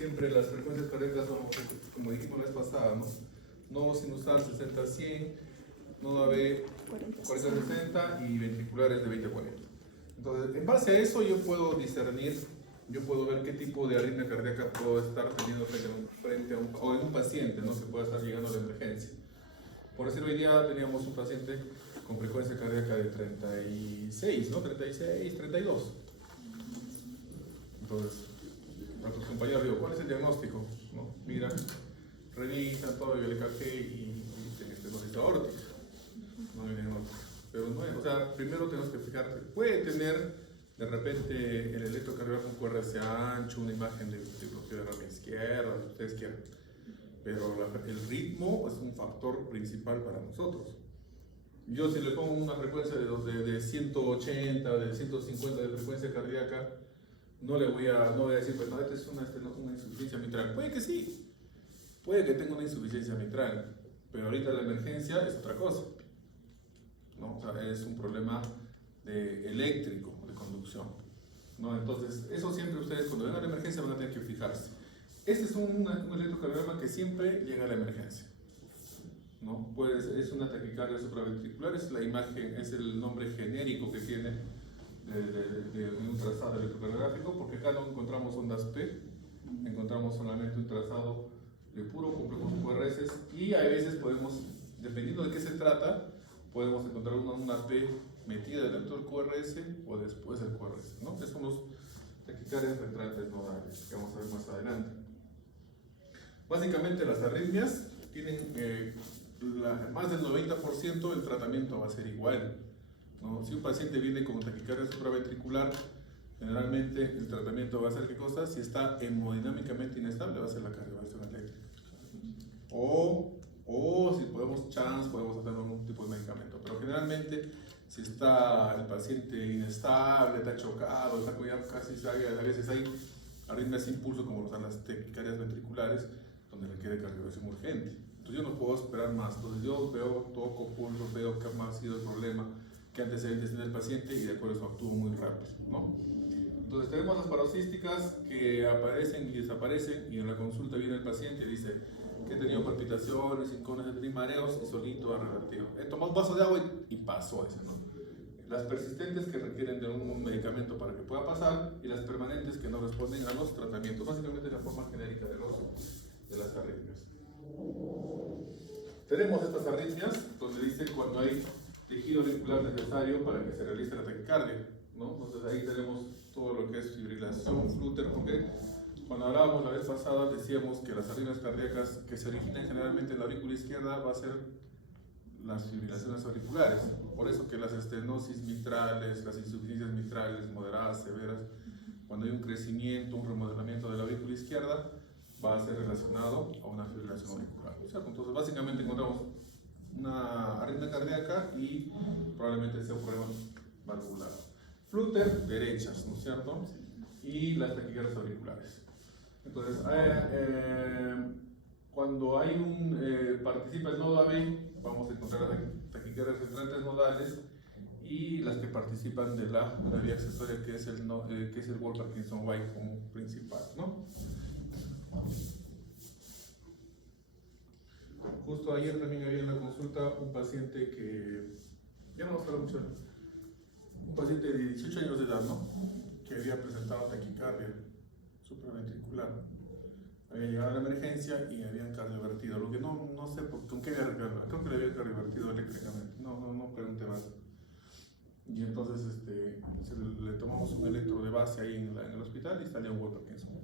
siempre las frecuencias cardíacas son, como dijimos la vez pasada, ¿no? No sinusal 60-100, no AB 40-60 y ventriculares de 20-40. Entonces, en base a eso yo puedo discernir, yo puedo ver qué tipo de arritmia cardíaca puedo estar teniendo frente a un, o en un paciente, ¿no? Que pueda estar llegando a la emergencia. Por decir, hoy día teníamos un paciente con frecuencia cardíaca de 36, ¿no? 36, 32. Entonces, nuestros compañeros digo, ¿cuál es el diagnóstico? ¿No? Mira, revisan todo, yo le cajé y dicen estenosis aórtica. No hay diagnóstico. Pero no es, o sea, primero tenemos que fijar, puede tener de repente el electrocardiograma con QRS ancho, una imagen de bloqueo de rama izquierda, lo que ustedes quieran. Pero el ritmo es un factor principal para nosotros. Yo si le pongo una frecuencia de 180, de 150 de frecuencia cardíaca, no voy a decir, pues no, esta es una insuficiencia mitral. Puede que sí, puede que tenga una insuficiencia mitral, pero ahorita la emergencia es otra cosa, ¿no? O sea, es un problema eléctrico, de conducción, ¿no? Entonces, eso siempre ustedes cuando vengan a la emergencia van a tener que fijarse. Este es un electrocardiograma que siempre llega a la emergencia, ¿no? Pues es una taquicardia supraventricular, es la imagen, es el nombre genérico que tiene de un trazado electrocardiográfico, porque acá no encontramos ondas P, encontramos solamente un trazado de puro complejos QRS, y a veces podemos, dependiendo de qué se trata, podemos encontrar una P metida dentro del QRS o después del QRS, ¿no? Esos son los taquicardias retrantes nodales que vamos a ver más adelante. Básicamente las arritmias tienen más del 90% el tratamiento va a ser igual, ¿no? Si un paciente viene con taquicardia supraventricular, generalmente el tratamiento va a ser ¿qué cosa? Si está hemodinámicamente inestable, va a ser la cardiovascular eléctrica. O si podemos hacer algún tipo de medicamento. Pero generalmente, si está el paciente inestable, está chocado, está casi a veces hay arritmias sin pulso, como son las taquicardias ventriculares, donde requiere cardiovasión urgente. Entonces yo no puedo esperar más. Entonces yo toco pulso, veo qué más ha sido el problema, qué antecedentes tiene el paciente y de acuerdo a eso actúo muy rápido, ¿no? Entonces tenemos las paroxísticas que aparecen y desaparecen, y en la consulta viene el paciente y dice que he tenido palpitaciones, incones, he tenido mareos y solito ha revertido. He tomado un vaso de agua y pasó eso, ¿no? Las persistentes que requieren de un medicamento para que pueda pasar, y las permanentes que no responden a los tratamientos. Básicamente la forma genérica de las arritmias. Tenemos estas arritmias donde dice cuando hay tejido auricular necesario para que se realice la taquicardia, ¿no? Entonces ahí tenemos todo lo que es fibrilación, flúter, porque cuando hablábamos la vez pasada decíamos que las arritmias cardíacas que se originan generalmente en la aurícula izquierda va a ser las fibrilaciones auriculares. Por eso que las estenosis mitrales, las insuficiencias mitrales moderadas, severas, cuando hay un crecimiento, un remodelamiento de la aurícula izquierda, va a ser relacionado a una fibrilación auricular, ¿cierto? Entonces básicamente encontramos una arritmia cardíaca y probablemente sea un problema valvular. Flúter, derechas, ¿no es cierto? Y las taquicardias auriculares. Entonces, cuando hay participa el nodo AB, vamos a encontrar las taquicardias retrantes nodales y las que participan de la vía accesoria, que es el Wolff-Parkinson-White como principal, ¿no? Justo ayer también había en la consulta un paciente que, ya no vamos a hablar mucho, un paciente de 18 años de edad, ¿no? Que había presentado taquicardia supraventricular. Había llegado a la emergencia y habían cardiovertido, lo que no sé con qué había recargado, creo que le había cardiovertido eléctricamente, no pregunté más. Y entonces le tomamos un electro de base ahí en el hospital y salió un Wolff-Parkinson,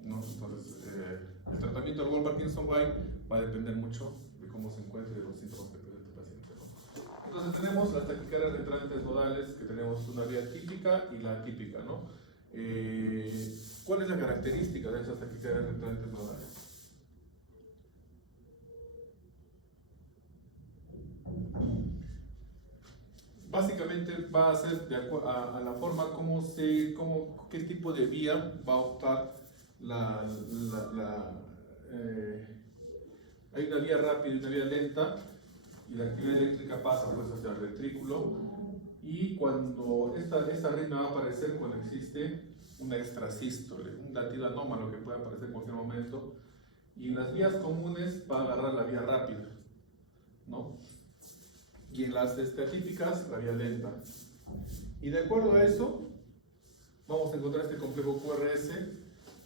¿no? Entonces, el tratamiento del Wolff-Parkinson-White va a depender mucho de cómo se encuentre y de los síntomas que presente el paciente, ¿no? Entonces tenemos las taquicardias retrantes nodales, que tenemos una vía típica y la atípica, ¿no? ¿Cuál es la característica de esas taquicardias retrantes nodales? Básicamente va a ser de acuerdo a la forma qué tipo de vía va a optar hay una vía rápida y una vía lenta, y la actividad eléctrica pasa pues hacia el ventrículo, y cuando esta arritmia va a aparecer cuando existe una extrasístole, un latido anómalo que puede aparecer en cualquier momento. Y en las vías comunes va a agarrar la vía rápida, ¿no? Y en las atípicas, la vía lenta. Y de acuerdo a eso, vamos a encontrar este complejo QRS,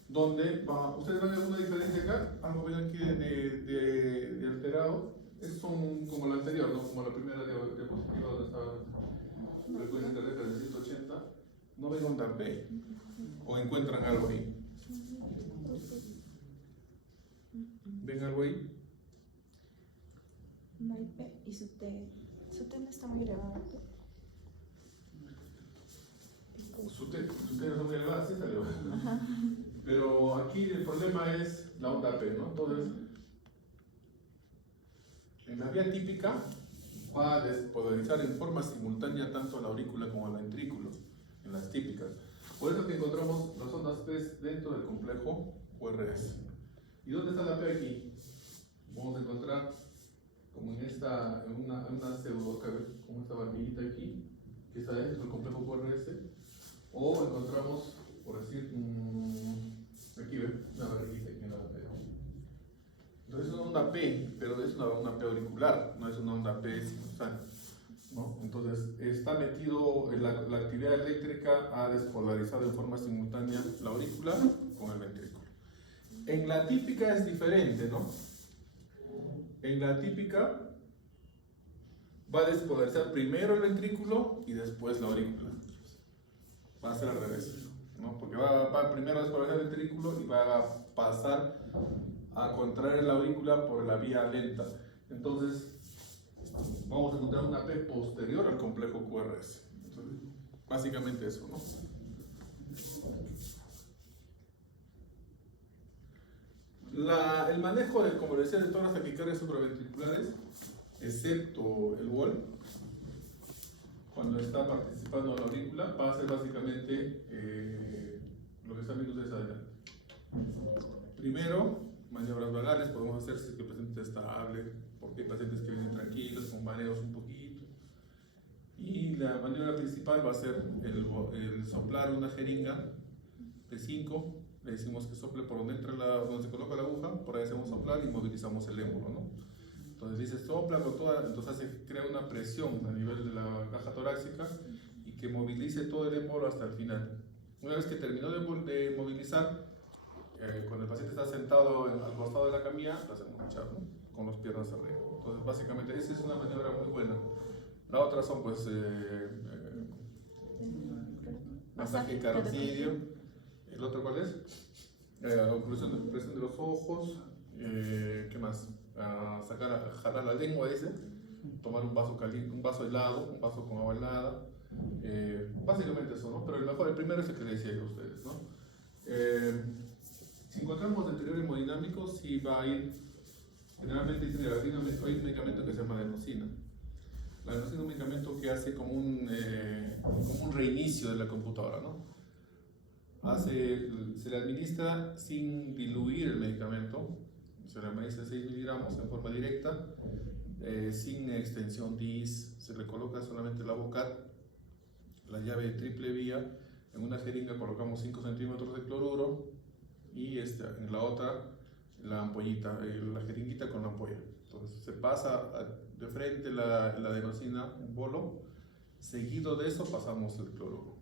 donde ustedes van a ver una diferencia acá, algo ven aquí de alterado. Estos son como lo anterior, ¿no? Como la primera diapositiva donde estaba la frecuencia cardíaca de 180. No ven onda P, o encuentran algo ahí. ¿Ven algo ahí? No hay P y su T no está muy elevado. Su T no está muy elevada, sí está elevada. Pero aquí el problema es la onda P, ¿no? Entonces, en la vía típica va a despolarizar en forma simultánea tanto a la aurícula como al ventrículo, en las típicas. Por eso que encontramos las ondas P dentro del complejo QRS. ¿Y dónde está la P aquí? Vamos a encontrar como en una pseudo, como esta barbillita aquí, que está dentro del complejo QRS, o encontramos, por decir, aquí ven, una barriguita aquí en la P. Entonces es una onda P, pero es una onda P auricular, no es una onda P sinusal, ¿no? Entonces está metido en la actividad eléctrica, ha despolarizado en forma simultánea la aurícula con el ventrículo. En la típica es diferente, ¿no? En la típica va a despolarizar primero el ventrículo y después la aurícula. Va a ser al revés, ¿no? Porque va primero a despolarizar el ventrículo y va a pasar a contraer la aurícula por la vía lenta. Entonces, vamos a encontrar una P posterior al complejo QRS. Entonces, básicamente eso, ¿no? El manejo de, como decía, de todas las taquicardias supraventriculares, excepto el WOL, cuando está participando la aurícula, va a ser básicamente lo que están viendo ustedes adelante. Primero, maniobras vagales podemos hacer si es que el paciente está estable, porque hay pacientes que vienen tranquilos, con mareos un poquito. Y la maniobra principal va a ser el soplar una jeringa de 5. Le decimos que sople por donde entra donde se coloca la aguja, por ahí hacemos soplar y movilizamos el émbolo, ¿no? Entonces dice sopla con toda, entonces crea una presión a nivel de la caja torácica y que movilice todo el émbolo hasta el final. Una vez que terminó de movilizar, cuando el paciente está sentado al costado de la camilla, lo hacemos echar, ¿no? Con las piernas arriba. Entonces básicamente esa es una maniobra muy buena. La otra son pues masaje carocidio. ¿El otro cuál es? Oclusión, presión de los ojos. ¿Qué más? Jalar la lengua, dice. Tomar un vaso caliente, un vaso helado, un vaso con agua helada. Básicamente eso, ¿no? Pero el primero es el que le decía yo a ustedes, ¿no? Si encontramos deterioro hemodinámico, sí va a ir. Generalmente dicen que hay un medicamento que se llama adenosina. La adenosina es un medicamento que hace como un reinicio de la computadora, ¿no? Se le administra sin diluir el medicamento, se le administra 6 miligramos en forma directa, sin extensión DIS, se le coloca solamente la boca, la llave de triple vía, en una jeringa colocamos 5 centímetros de cloruro y en la otra la ampollita, la jeringuita con la ampolla. Entonces se pasa de frente la adenosina en bolo, seguido de eso pasamos el cloruro,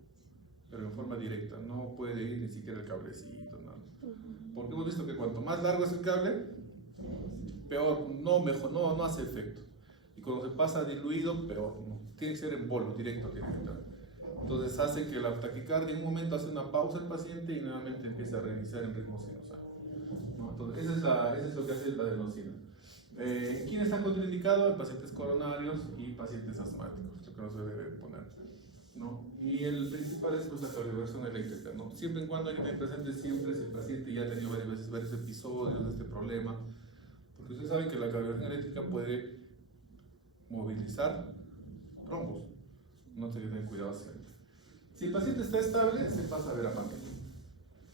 pero en forma directa, no puede ir ni siquiera el cablecito, nada. Porque hemos visto que cuanto más largo es el cable, peor, mejor, no hace efecto. Y cuando se pasa diluido, peor, no. Tiene que ser en bolo, directo tiene que estar. Entonces hace que la taquicardia en un momento hace una pausa el paciente y nuevamente empieza a reiniciar en ritmo sinusal, ¿no? Entonces eso es lo que hace la adenosina. ¿Quién está contraindicado? Pacientes coronarios y pacientes asmáticos, lo que no se debe poner, ¿no? Y el principal es pues, la cardioversión eléctrica, ¿no? Siempre y cuando hay que tener presente siempre si el paciente ya ha tenido varios episodios de este problema, porque ustedes saben que la cardioversión eléctrica puede movilizar trombos, no se tienen cuidado siempre. Si el paciente está estable, se pasa a verapamil.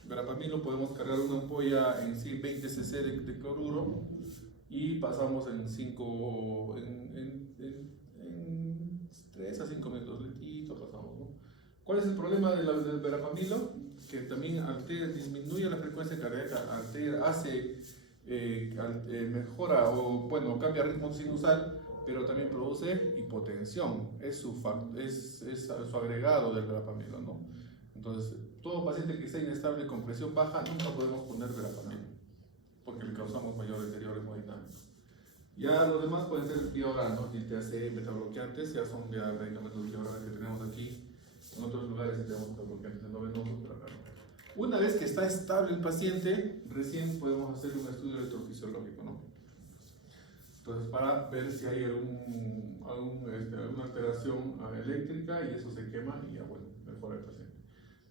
Verapamil lo podemos cargar una ampolla en 20 cc de cloruro y pasamos en 3 a 5 minutos, lentito pasamos, ¿no? ¿Cuál es el problema del verapamilo? que también disminuye la frecuencia cardíaca, mejora o bueno, cambia ritmo sinusal, pero también produce hipotensión, es su agregado del verapamilo, ¿no? Entonces, todo paciente que esté inestable con presión baja, nunca podemos poner verapamilo, porque le causamos mayor deterioro hemodinámico. Ya los demás pueden ser vía oral, ¿no? El THC, betabloqueantes, ya son vía medicamentos vía orales que tenemos aquí. En otros lugares tenemos betabloqueantes endovenosos, pero acá no. Una vez que está estable el paciente, recién podemos hacer un estudio electrofisiológico, ¿no? Entonces, para ver si hay alguna alteración eléctrica y eso se quema y ya, bueno, mejora el paciente.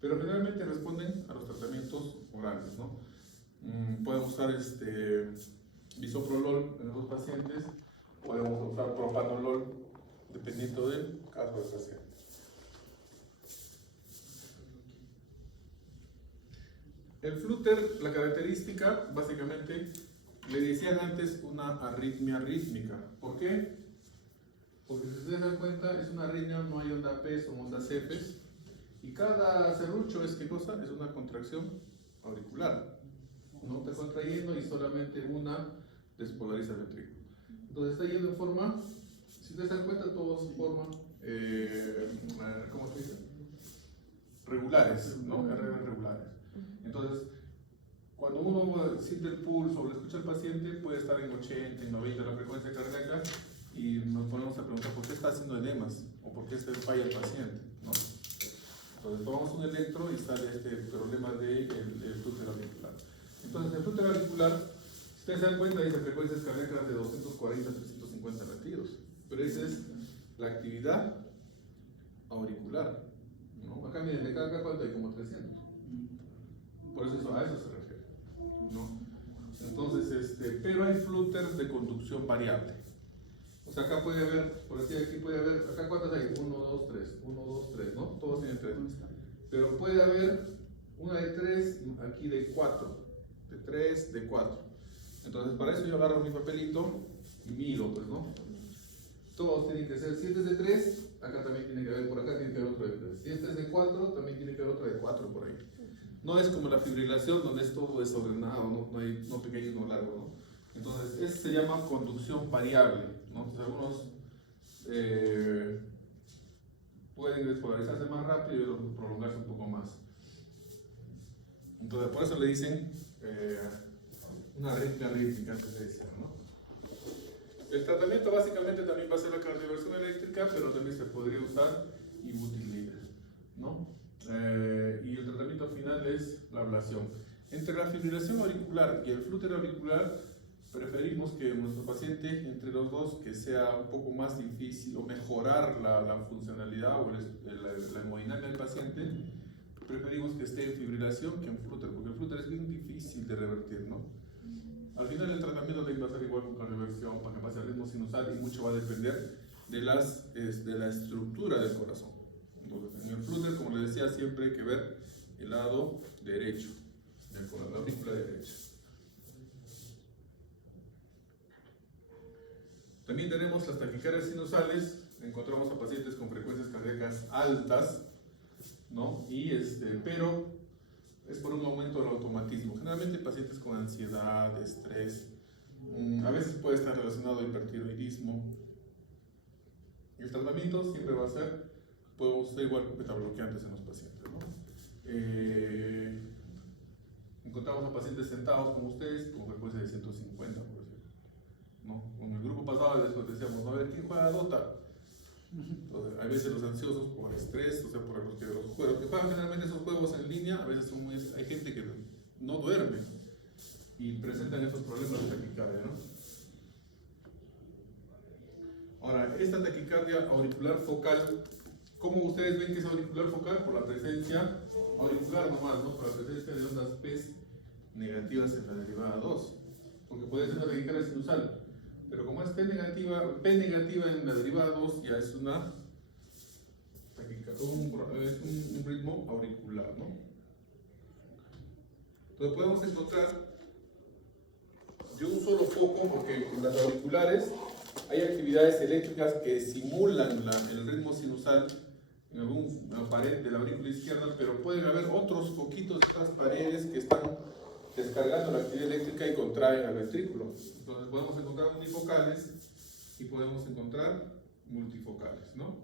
Pero generalmente responden a los tratamientos orales, ¿no? Podemos usar bisoprolol en los pacientes, podemos usar propanolol, dependiendo del caso del paciente. El flúter, la característica, básicamente, le decían antes una arritmia rítmica. ¿Por qué? Porque si ustedes se dan cuenta, es una arritmia, no hay onda P, son ondas Fs, y cada serrucho es, ¿qué cosa? Es una contracción auricular. No está contrayendo y solamente una despolariza el ventrículo. Entonces está yendo en forma, si ustedes se dan cuenta, todos forman, ¿cómo se dice? Regulares, ¿no? RR regulares. Entonces, cuando uno siente el pulso o le escucha al paciente, puede estar en 80, en 90 la frecuencia cardíaca y nos ponemos a preguntar por qué está haciendo edemas o por qué se falla el paciente, ¿no? Entonces tomamos un electro y sale este problema del flúter auricular. Entonces el flúter auricular, si ustedes se dan cuenta, dice frecuencias cardíacas de 240 a 350 latidos, pero esa es la actividad auricular, ¿no? Acá miren, de cada cuánto hay como 300. Por eso a eso se refiere, ¿no? Entonces, pero hay flúteres de conducción variable. O sea, acá puede haber, por decir aquí puede haber, acá cuántas hay, 1, 2, 3, 1, 2, 3, ¿no? Todos tienen 3. Pero puede haber una de 3, aquí de 4, de 3, de 4. Entonces, para eso yo agarro mi papelito y miro, pues, ¿no? Todos tienen que ser, si este es de 3, acá también tiene que haber, por acá tiene que haber otro de 3. Si este es de 4, también tiene que haber otro de 4 por ahí. No es como la fibrilación, donde es todo desordenado, no hay no pequeño no largo, ¿no? Entonces, eso se llama conducción variable, ¿no? Entonces, algunos pueden despolarizarse más rápido y otros prolongarse un poco más. Entonces, por eso le dicen una arritmia rítmica, antes de decir, ¿no? El tratamiento básicamente también va a ser la cardioversión eléctrica, pero también se podría usar ibutilina, ¿no? Y el tratamiento final es la ablación. Entre la fibrilación auricular y el flúter auricular, preferimos que nuestro paciente, entre los dos, que sea un poco más difícil o mejorar la funcionalidad o la hemodinámica del paciente, preferimos que esté en fibrilación que en flúter, porque el flúter es bien difícil de revertir, ¿no? Al final el tratamiento va a ser igual con cardioversión para que pase el ritmo sinusal y mucho va a depender de la estructura del corazón. Entonces, en el flúter, como les decía, siempre hay que ver el lado derecho, la aurícula derecha. También tenemos las taquicardias sinusales, encontramos a pacientes con frecuencias cardíacas altas, ¿no? Pero es por un aumento del automatismo. Generalmente pacientes con ansiedad, estrés, a veces puede estar relacionado a hipertiroidismo. El tratamiento siempre va a ser, podemos usar igual betabloqueantes en los pacientes, ¿no? Encontramos a pacientes sentados como ustedes con frecuencia de 150, por ejemplo, ¿no? En el grupo pasado después decíamos, a ver, ¿quién juega Dota? Entonces, a veces los ansiosos por estrés, o sea, por los que juegan generalmente esos juegos en línea, a veces hay gente que no duerme y presentan estos problemas de taquicardia, ¿no? Ahora, esta taquicardia auricular focal, ¿cómo ustedes ven que es auricular focal? Por la presencia auricular nomás, ¿no? Por la presencia de ondas P negativas en la derivada 2, porque puede ser una taquicardia sinusal. Pero como es P negativa en la derivada 2, ya es un ritmo auricular, ¿no? Entonces podemos encontrar de un solo foco, porque en las auriculares hay actividades eléctricas que simulan el ritmo sinusal en alguna pared de la aurícula izquierda, pero pueden haber otros poquitos de estas paredes que están descargando la actividad eléctrica y contraen al ventrículo. Entonces podemos encontrar unifocales y podemos encontrar multifocales, ¿no?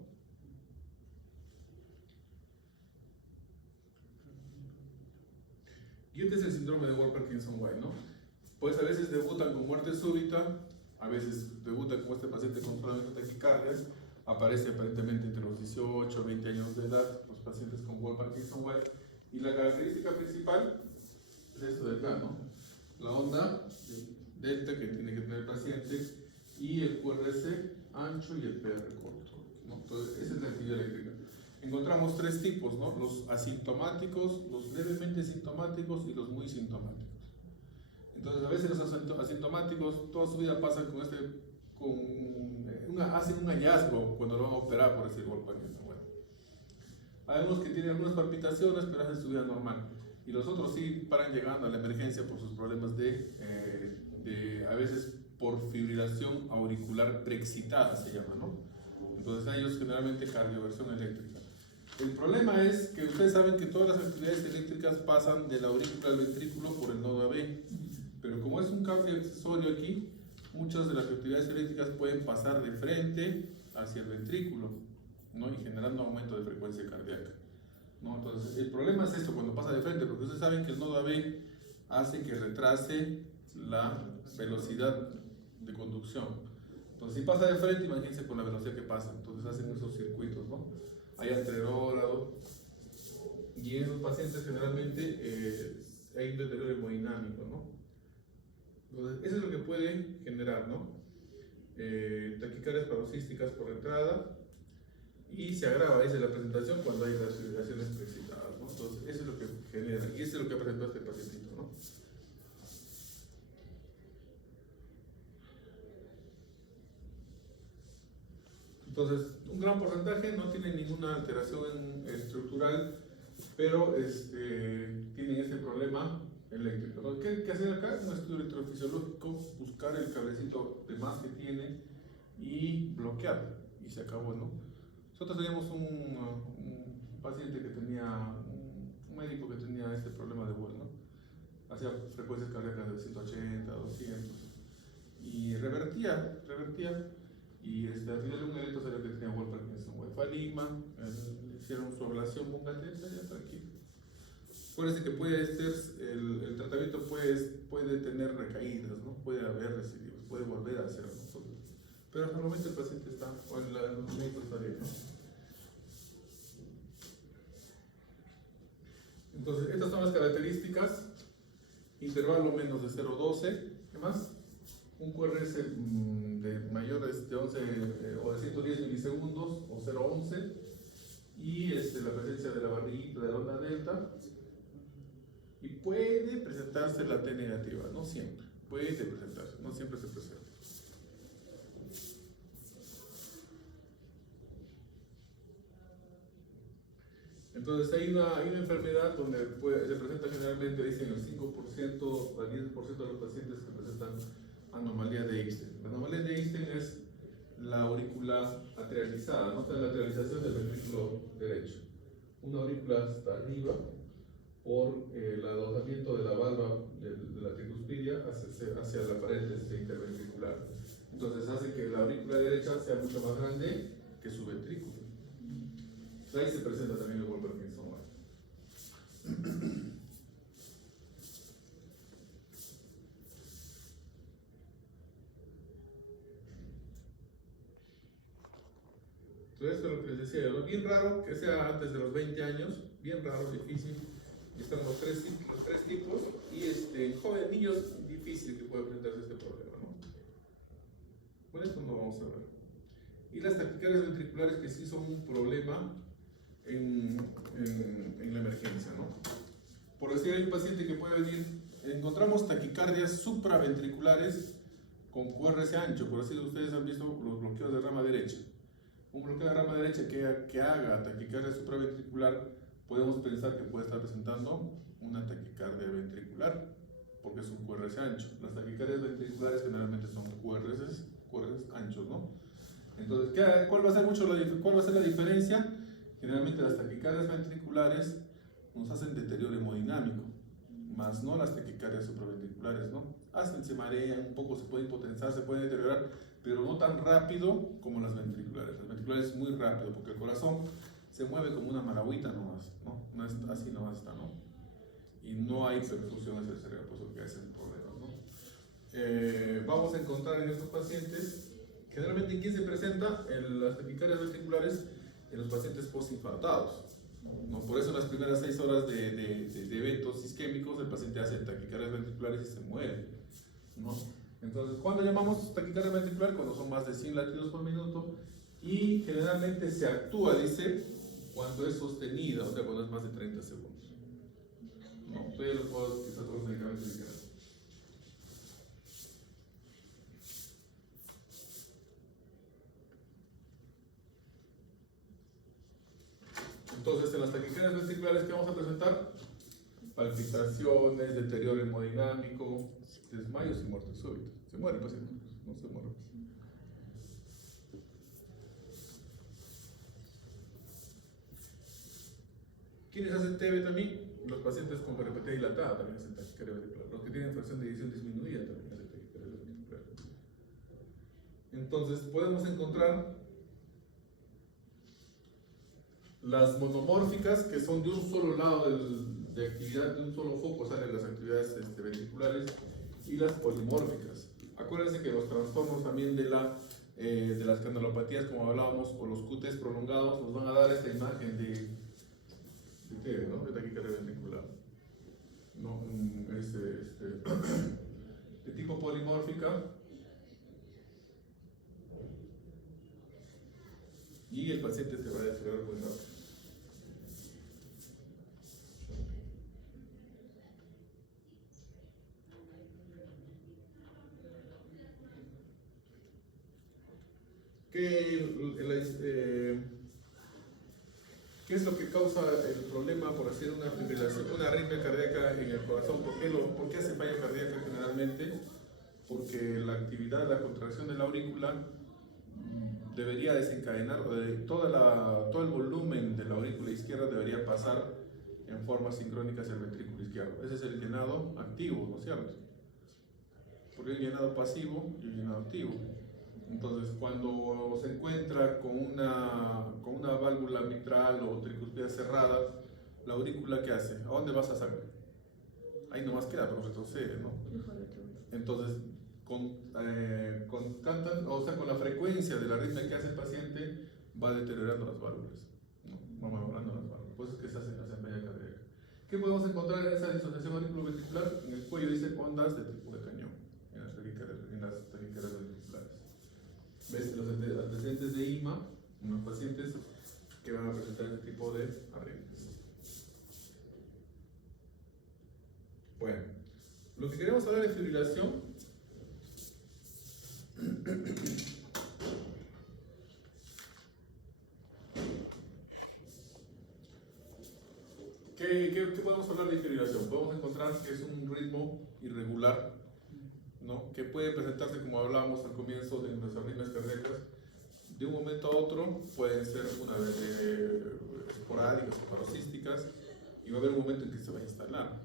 Y este es el síndrome de Wolff-Parkinson-White, ¿no? Pues a veces debutan con muerte súbita, a veces debutan con este paciente con solamente taquicardias, aparece aparentemente entre los 18 o 20 años de edad, los pacientes con Wolff-Parkinson-White, y la característica principal es esto de acá, ¿no? La onda delta que tiene que tener el paciente y el QRS ancho y el PR corto, ¿no? Entonces, esa es la actividad eléctrica. Encontramos tres tipos, ¿no? Los asintomáticos, los levemente sintomáticos y los muy sintomáticos. Entonces, a veces los asintomáticos toda su vida pasan con hacen un hallazgo cuando lo van a operar, por decir Wolff-Parkinson. Bueno, hay algunos que tienen algunas palpitaciones, pero hacen su vida normal. Y los otros sí paran llegando a la emergencia por sus problemas a veces por fibrilación auricular preexcitada, se llama, ¿no? Entonces, a ellos generalmente cardioversión eléctrica. El problema es que ustedes saben que todas las actividades eléctricas pasan de la aurícula al ventrículo por el nodo AB, pero como es un cambio accesorio aquí, muchas de las actividades eléctricas pueden pasar de frente hacia el ventrículo, ¿no? Y generando aumento de frecuencia cardíaca, ¿no? Entonces, el problema es esto cuando pasa de frente, porque ustedes saben que el nodo AB hace que retrase la velocidad de conducción. Entonces, si pasa de frente, imagínense con la velocidad que pasa. Entonces, hacen esos circuitos, ¿no? Hay anterórado. Y en los pacientes, generalmente, hay un deterioro hemodinámico, ¿no? Entonces, eso es lo que puede generar, ¿no? Taquicardias paroxísticas por entrada. Y se agrava, dice la presentación, cuando hay las fibrilaciones preexcitadas, ¿no? Entonces, eso es lo que genera. Y eso es lo que presentó este pacientito, ¿no? Entonces, un gran porcentaje no tiene ninguna alteración estructural, pero tienen este problema eléctrico. Entonces, ¿qué hay que hacer acá? Un estudio electrofisiológico, buscar el cablecito de más que tiene y bloquearlo. Y se acabó, ¿no? Nosotros teníamos un paciente que tenía, un médico que tenía este problema de Wolff, ¿no? Hacía frecuencias cardíacas de 180, 200 y revertía. Y al final un evento salió que tenía Wolff-Parkinson-White. Fue a Lima, hicieron su ablación con catéter, ya tranquilo. Acuérdense que puede ser, el tratamiento puede tener recaídas, ¿no? Puede haber recidivos, puede volver a hacerlo. Pero hasta el momento el paciente está, o el médico está bien, ¿no? Entonces, estas son las características. Intervalo menos de 0,12. ¿Qué más? Un QRS de mayores de 11 o de 110 milisegundos o 0,11 y la presencia de la barriguita de la onda delta, y puede presentarse la T negativa, no siempre, puede presentarse, no siempre se presenta. Entonces hay una enfermedad donde se presenta generalmente, dicen, el 5% al 10% de los pacientes que presentan anomalía de Einstein. La anomalía de Einstein es la aurícula atrializada, ¿no? O sea, la atrialización del ventrículo derecho. Una aurícula está arriba por el adosamiento de la valva de la tricuspidia hacia la pared interventricular. Entonces hace que la aurícula derecha sea mucho más grande que su ventrículo. Ahí se presenta también el Wolff-Parkinson-White. Entonces, esto es lo que les decía yo, bien raro que sea antes de los 20 años, bien raro, difícil. Y están los tres tipos, y en jóvenes niños, difícil que pueda presentarse este problema, ¿no? Bueno, esto no vamos a ver. Y las taquicardias ventriculares, que sí son un problema en la emergencia, ¿no? Por decir, hay un paciente que puede venir, encontramos taquicardias supraventriculares con QRS ancho, por decir, ustedes han visto los bloqueos de rama derecha. Un bloqueo de rama derecha que haga taquicardia supraventricular, podemos pensar que puede estar presentando una taquicardia ventricular, porque es un QRS ancho. Las taquicardias ventriculares generalmente son QRS anchos, ¿no? Entonces, ¿cuál va a ser la diferencia? Generalmente las taquicardias ventriculares nos hacen deterioro hemodinámico, más no las taquicardias supraventriculares, ¿no? Se marean, un poco se pueden hipotensar, se pueden deteriorar, pero no tan rápido como las ventriculares. Las ventriculares es muy rápido porque el corazón se mueve como una maragüita nomás, ¿no? No es, así nomás está, ¿no? Y no hay perfusión hacia el cerebro, por eso que hacen problemas, ¿no? Vamos a encontrar en estos pacientes, generalmente en quién se presenta las taquicardias ventriculares, en los pacientes postinfartados, ¿no? Por eso en las primeras 6 horas de eventos isquémicos el paciente hace taquicardias ventriculares y se muere, ¿no? Entonces, ¿cuándo llamamos taquicardia ventricular? Cuando son más de 100 latidos por minuto y generalmente se actúa, dice, cuando es sostenida, o sea, cuando es más de 30 segundos. No, todavía los puedo quizás todos los medicamentos que quieran. Entonces, en las taquicardias ventriculares, ¿qué vamos a presentar? Palpitaciones, deterioro hemodinámico, desmayos y muerte súbita. Se muere el paciente, no se muere. ¿Quiénes hacen TB también? Los pacientes con cardiopatía dilatada también hacen taquicardia ventricular. Los que tienen fracción de eyección disminuida también hacen taquicardia ventricular. Entonces, podemos encontrar las monomórficas, que son de un solo lado de actividad, de un solo foco salen las actividades ventriculares, y las polimórficas. Acuérdense que los trastornos también de las canalopatías, como hablábamos, o los QTs prolongados, nos van a dar esta imagen de TB, ¿no? De taquicardia ventricular. ¿No? De tipo polimórfica. Y el paciente se va a deteriorar muy rápido. ¿Qué es lo que causa el problema por hacer una fibrilación, una arritmia cardíaca en el corazón? ¿Por qué hace falla cardíaca generalmente? Porque la actividad, la contracción de la aurícula debería desencadenar, todo el volumen de la aurícula izquierda debería pasar en forma sincrónica hacia el ventrículo izquierdo. Ese es el llenado activo, ¿no es cierto? Porque hay un llenado pasivo y un llenado activo. Entonces, cuando se encuentra con una válvula mitral o tricuspida cerrada, la aurícula, ¿qué hace? ¿A dónde vas a sacar? Ahí nomás queda, pero retrocede, ¿no? Entonces, con la frecuencia de la arritmia que hace el paciente, va deteriorando las válvulas, ¿no? Va mejorando las válvulas. Por eso es que se hace falla cardíaca. ¿Qué podemos encontrar en esa disociación auriculoventricular? En el cuello dice ondas de tipo de cañón, en las taquicardias ventriculares. ¿Ves? Los antecedentes de IMA, unos pacientes que van a presentar este tipo de arritmias. Bueno, lo que queremos hablar de fibrilación ¿Qué podemos hablar de fibrilación? Podemos encontrar que es un ritmo irregular, ¿no? Que puede presentarse, como hablábamos al comienzo de nuestras arritmias cardíacas, de un momento a otro. Pueden ser una vez esporádicas o paroxísticas, y va a haber un momento en que se va a instalar.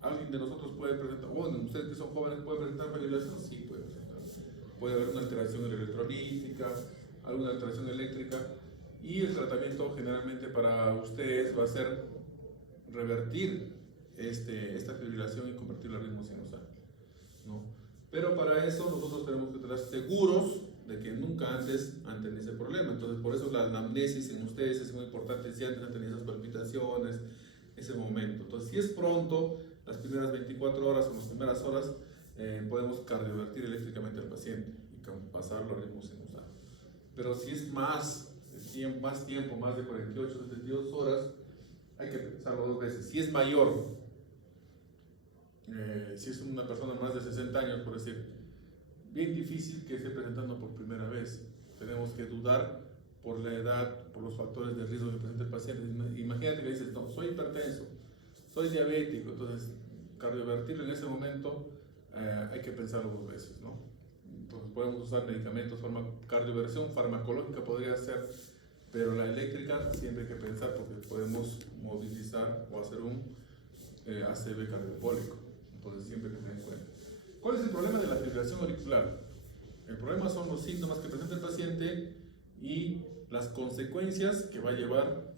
¿Alguien de nosotros puede presentar, bueno, ustedes que son jóvenes, pueden presentar fibrilación? Sí, puede presentar. Puede haber una alteración electrolítica, alguna alteración eléctrica, y el tratamiento generalmente para ustedes va a ser revertir esta fibrilación y convertirla en ritmo sinusal, ¿no? Pero para eso nosotros tenemos que estar seguros de que nunca antes han tenido ese problema. Entonces, por eso la anamnesis en ustedes es muy importante, si antes han tenido esas palpitaciones, ese momento. Entonces, si es pronto, las primeras 24 horas o las primeras horas, podemos cardiovertir eléctricamente al paciente y pasarlo a ritmo sinusal. Pero si es más tiempo, más de 48, 72 horas, hay que pensarlo 2 veces. Si es mayor, si es una persona más de 60 años, por decir, bien difícil que esté presentando por primera vez. Tenemos que dudar por la edad, por los factores de riesgo que presenta el paciente. Imagínate que dices, no, soy hipertenso, soy diabético, entonces cardiovertirlo en ese momento hay que pensarlo 2 veces, ¿no? Entonces podemos usar medicamentos, cardioversión farmacológica podría ser Pero la eléctrica siempre hay que pensar porque podemos movilizar o hacer un ACV cardiopólico. Entonces siempre hay que tener en cuenta. ¿Cuál es el problema de la fibrilación auricular? El problema son los síntomas que presenta el paciente y las consecuencias que va a llevar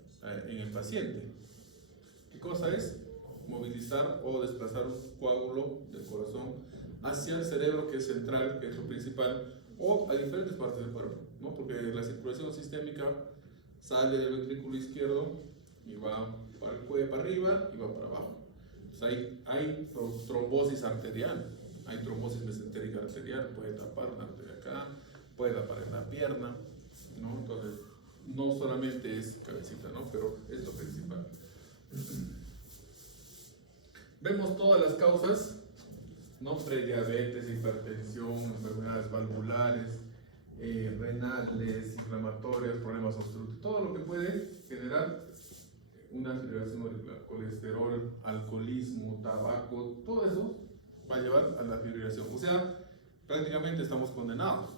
en el paciente. ¿Qué cosa es? Movilizar o desplazar un coágulo del corazón hacia el cerebro, que es central, que es lo principal, o a diferentes partes del cuerpo, ¿no? Porque la circulación sistémica sale del ventrículo izquierdo y va para el cuello, para arriba y va para abajo. Entonces hay trombosis arterial, hay trombosis mesentérica arterial, puede tapar una arteria acá, puede tapar en la pierna, ¿no? Entonces, no solamente es cabecita, ¿no? Pero es lo principal. Vemos todas las causas, ¿no? Prediabetes, hipertensión, enfermedades valvulares, renales, inflamatorias, problemas obstructivos, todo lo que puede generar una fibrilación auricular, colesterol, alcoholismo, tabaco, todo eso va a llevar a la fibrilación. O sea, prácticamente estamos condenados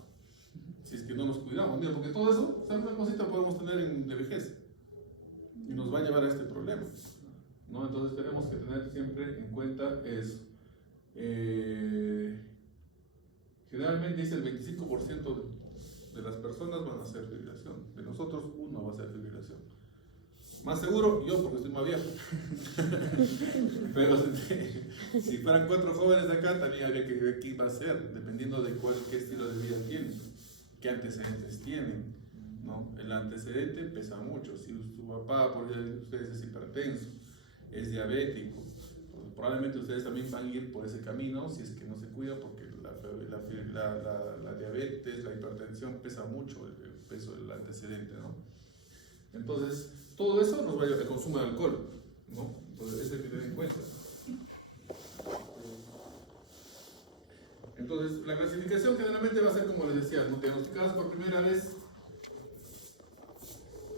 si es que no nos cuidamos, mira, porque todo eso, o sea, una cosita podemos tener de vejez y nos va a llevar a este problema, ¿no? Entonces tenemos que tener siempre en cuenta eso. Generalmente dice el 25% de las personas van a hacer fibrilación, de nosotros uno va a hacer fibrilación. Más seguro yo, porque estoy más viejo. Pero si fueran 4 jóvenes de acá, también habría que ver qué va a hacer, dependiendo de qué estilo de vida tienen, qué antecedentes tienen, ¿no? El antecedente pesa mucho. Si su papá, por ustedes, es hipertenso, es diabético, pues probablemente ustedes también van a ir por ese camino si es que no se cuida, porque la diabetes, la hipertensión pesa mucho el peso del antecedente, ¿no? Entonces, todo eso nos va a llevar al consumo de alcohol, ¿no? Entonces, eso hay que tener en cuenta. Entonces, la clasificación generalmente va a ser, como les decía, ¿no? Diagnosticadas por primera vez,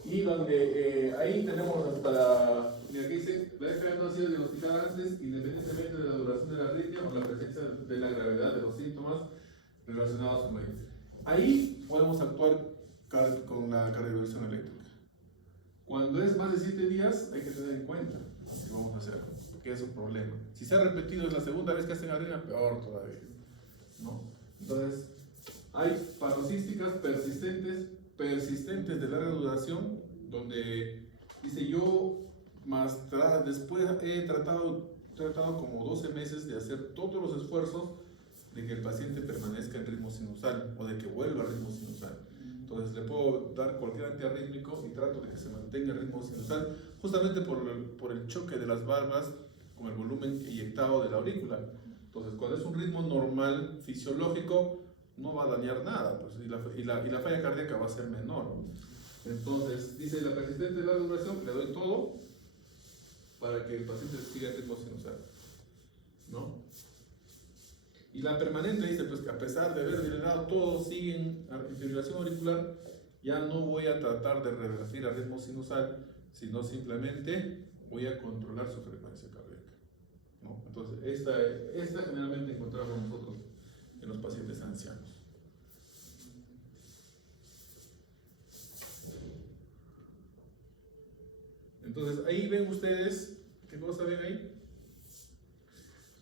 y donde ahí tenemos hasta la, mira, aquí dice, la FA no ha sido diagnosticada antes, independientemente de la duración de la arritmia o la presencia de la gravedad de los síntomas relacionados con ella. Ahí podemos actuar con la cardioversión eléctrica. Cuando es más de 7 días, hay que tener en cuenta si vamos a hacer, porque es un problema. Si se ha repetido, es la segunda vez que hacen arritmia, peor todavía, ¿no? Entonces, hay paroxísticas persistentes de larga duración, donde dice yo, después he tratado como 12 meses de hacer todos los esfuerzos de que el paciente permanezca en ritmo sinusal o de que vuelva al ritmo sinusal. Entonces le puedo dar cualquier antiarrítmico y trato de que se mantenga el ritmo sinusal, justamente por el choque de las valvas con el volumen inyectado de la aurícula. Entonces, cuando es un ritmo normal, fisiológico, no va a dañar nada, pues, y la falla cardíaca va a ser menor. Entonces, dice la persistente de larga duración, le doy todo para que el paciente siga en ritmo sinusal, ¿no? Y la permanente dice, pues, que a pesar de haber drenado todo, siguen en fibrilación auricular, ya no voy a tratar de revertir al ritmo sinusal, sino simplemente voy a controlar su frecuencia cardíaca, ¿no? Entonces, esta generalmente encontramos nosotros en los pacientes ancianos. Entonces, ahí ven ustedes, ¿qué cosa ven ahí?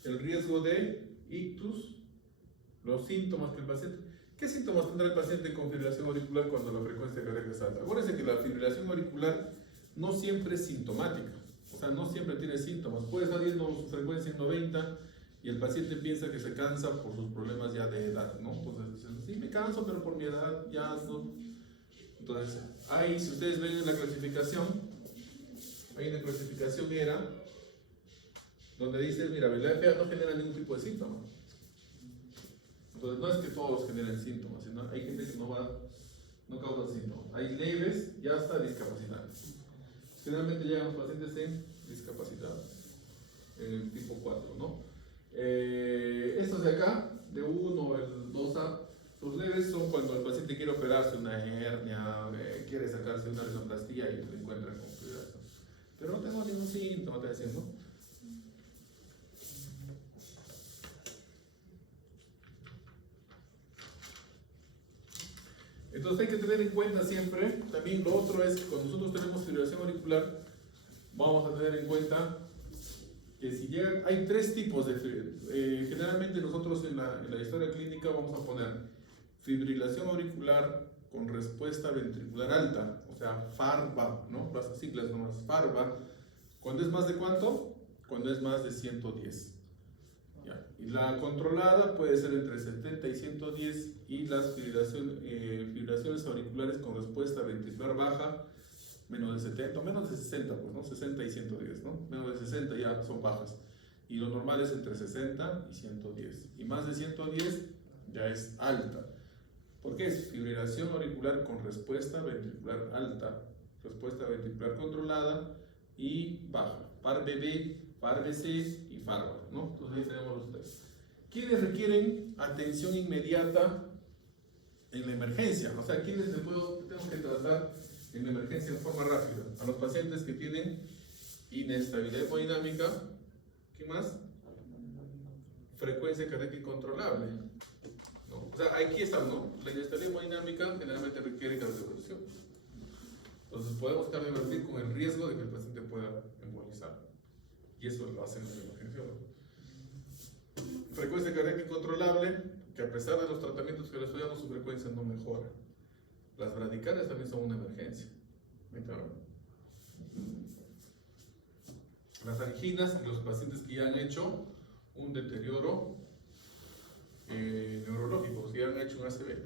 El riesgo de ictus, los síntomas que el paciente... ¿Qué síntomas tendrá el paciente con fibrilación auricular cuando la frecuencia cardíaca es alta? Acuérdense que la fibrilación auricular no siempre es sintomática, o sea, no siempre tiene síntomas. Puede estar viendo su frecuencia en 90 y el paciente piensa que se cansa por sus problemas ya de edad, ¿no? Entonces dicen, sí, me canso, pero por mi edad ya no. Entonces, ahí, si ustedes ven en la clasificación, hay una clasificación donde dice, mira, la FA no genera ningún tipo de síntoma. Entonces, no es que todos generen síntomas, sino hay gente que no causa síntomas. Hay leves y hasta discapacitantes. Generalmente llegan los pacientes en discapacitados, en el tipo 4, ¿no? Estos de acá, de 1 el 2A, los leves son cuando el paciente quiere operarse una hernia, quiere sacarse una rizoplastía y lo encuentran con fibrilación. Pero no tengo ningún síntoma, te decía, ¿no? Entonces hay que tener en cuenta siempre, también lo otro es que cuando nosotros tenemos fibrilación auricular, vamos a tener en cuenta que si llegan, hay tres tipos de fibrilación. Generalmente nosotros en la historia clínica vamos a poner fibrilación auricular con respuesta ventricular alta, o sea, FARVA, ¿no? Las siglas nomás, FARVA. ¿Cuándo es más de cuánto? Cuando es más de 110. ¿Ya? Y la controlada puede ser entre 70 y 110, y las fibrilaciones auriculares con respuesta ventricular baja, menos de 70, menos de 60, pues, ¿no? 60 y 110, ¿no? Menos de 60 ya son bajas. Y lo normal es entre 60 y 110. Y más de 110 ya es alta. ¿Por qué? Es fibrilación auricular con respuesta ventricular alta, respuesta ventricular controlada y baja. FAR-BB, FAR-BC y FARVA, ¿no? Entonces ahí tenemos los tres. ¿Quiénes requieren atención inmediata en la emergencia? O sea, ¿quiénes tengo que tratar en la emergencia en forma rápida? A los pacientes que tienen inestabilidad hemodinámica. ¿Qué más? Frecuencia cardíaca incontrolable, ¿no? O sea, aquí está, ¿no? La inestabilidad hemodinámica generalmente requiere cardioversión. Entonces podemos cardiovertir con el riesgo de que el paciente pueda embolizar. Y eso lo hacen en la emergencia, ¿no? Frecuencia cardíaca incontrolable, que a pesar de los tratamientos que le estoy dando, su frecuencia no mejora. Las bradicardias también son una emergencia. ¿Me claro? Las anginas, los pacientes que ya han hecho un deterioro neurológico, si ya han hecho un ACV.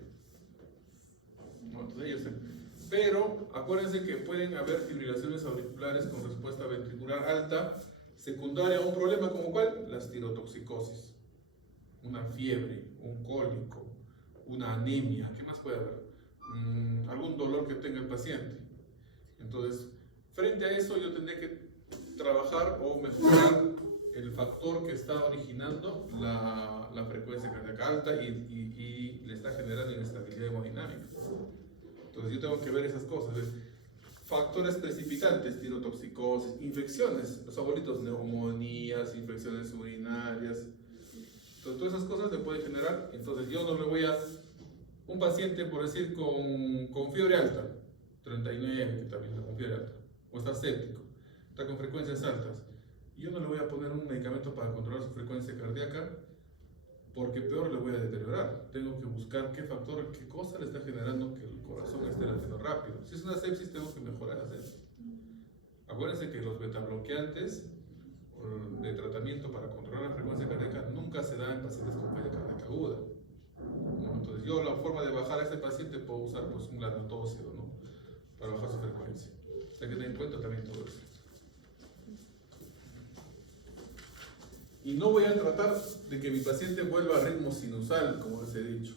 ¿No? Entonces ellos pero acuérdense que pueden haber fibrilaciones auriculares con respuesta ventricular alta, secundaria a un problema como cuál, la estirotoxicosis, una fiebre, un cólico, una anemia, ¿qué más puede haber? Algún dolor que tenga el paciente. Entonces, frente a eso yo tendría que trabajar o mejorar el factor que está originando la frecuencia cardíaca alta y le está generando inestabilidad hemodinámica. Entonces yo tengo que ver esas cosas. Factores precipitantes, tirotoxicosis, infecciones, los abuelitos, neumonías, infecciones urinarias. Entonces todas esas cosas le pueden generar. Entonces yo no le voy a... Un paciente, por decir, con fiebre alta, 39, que también está con fiebre alta, o está séptico, está con frecuencias altas, yo no le voy a poner un medicamento para controlar su frecuencia cardíaca, porque peor le voy a deteriorar. Tengo que buscar qué factor, qué cosa le está generando que el corazón esté latiendo rápido. Si es una sepsis, tengo que mejorar la sepsis. Acuérdense que los betabloqueantes de tratamiento para controlar la frecuencia cardíaca nunca se dan en pacientes con falla cardíaca aguda. ¿No? Entonces yo la forma de bajar a ese paciente puedo usar pues, un glanotóxido, ¿no? Para bajar su frecuencia. Hay que tener en cuenta también todo eso. Y no voy a tratar de que mi paciente vuelva a ritmo sinusal, como les he dicho.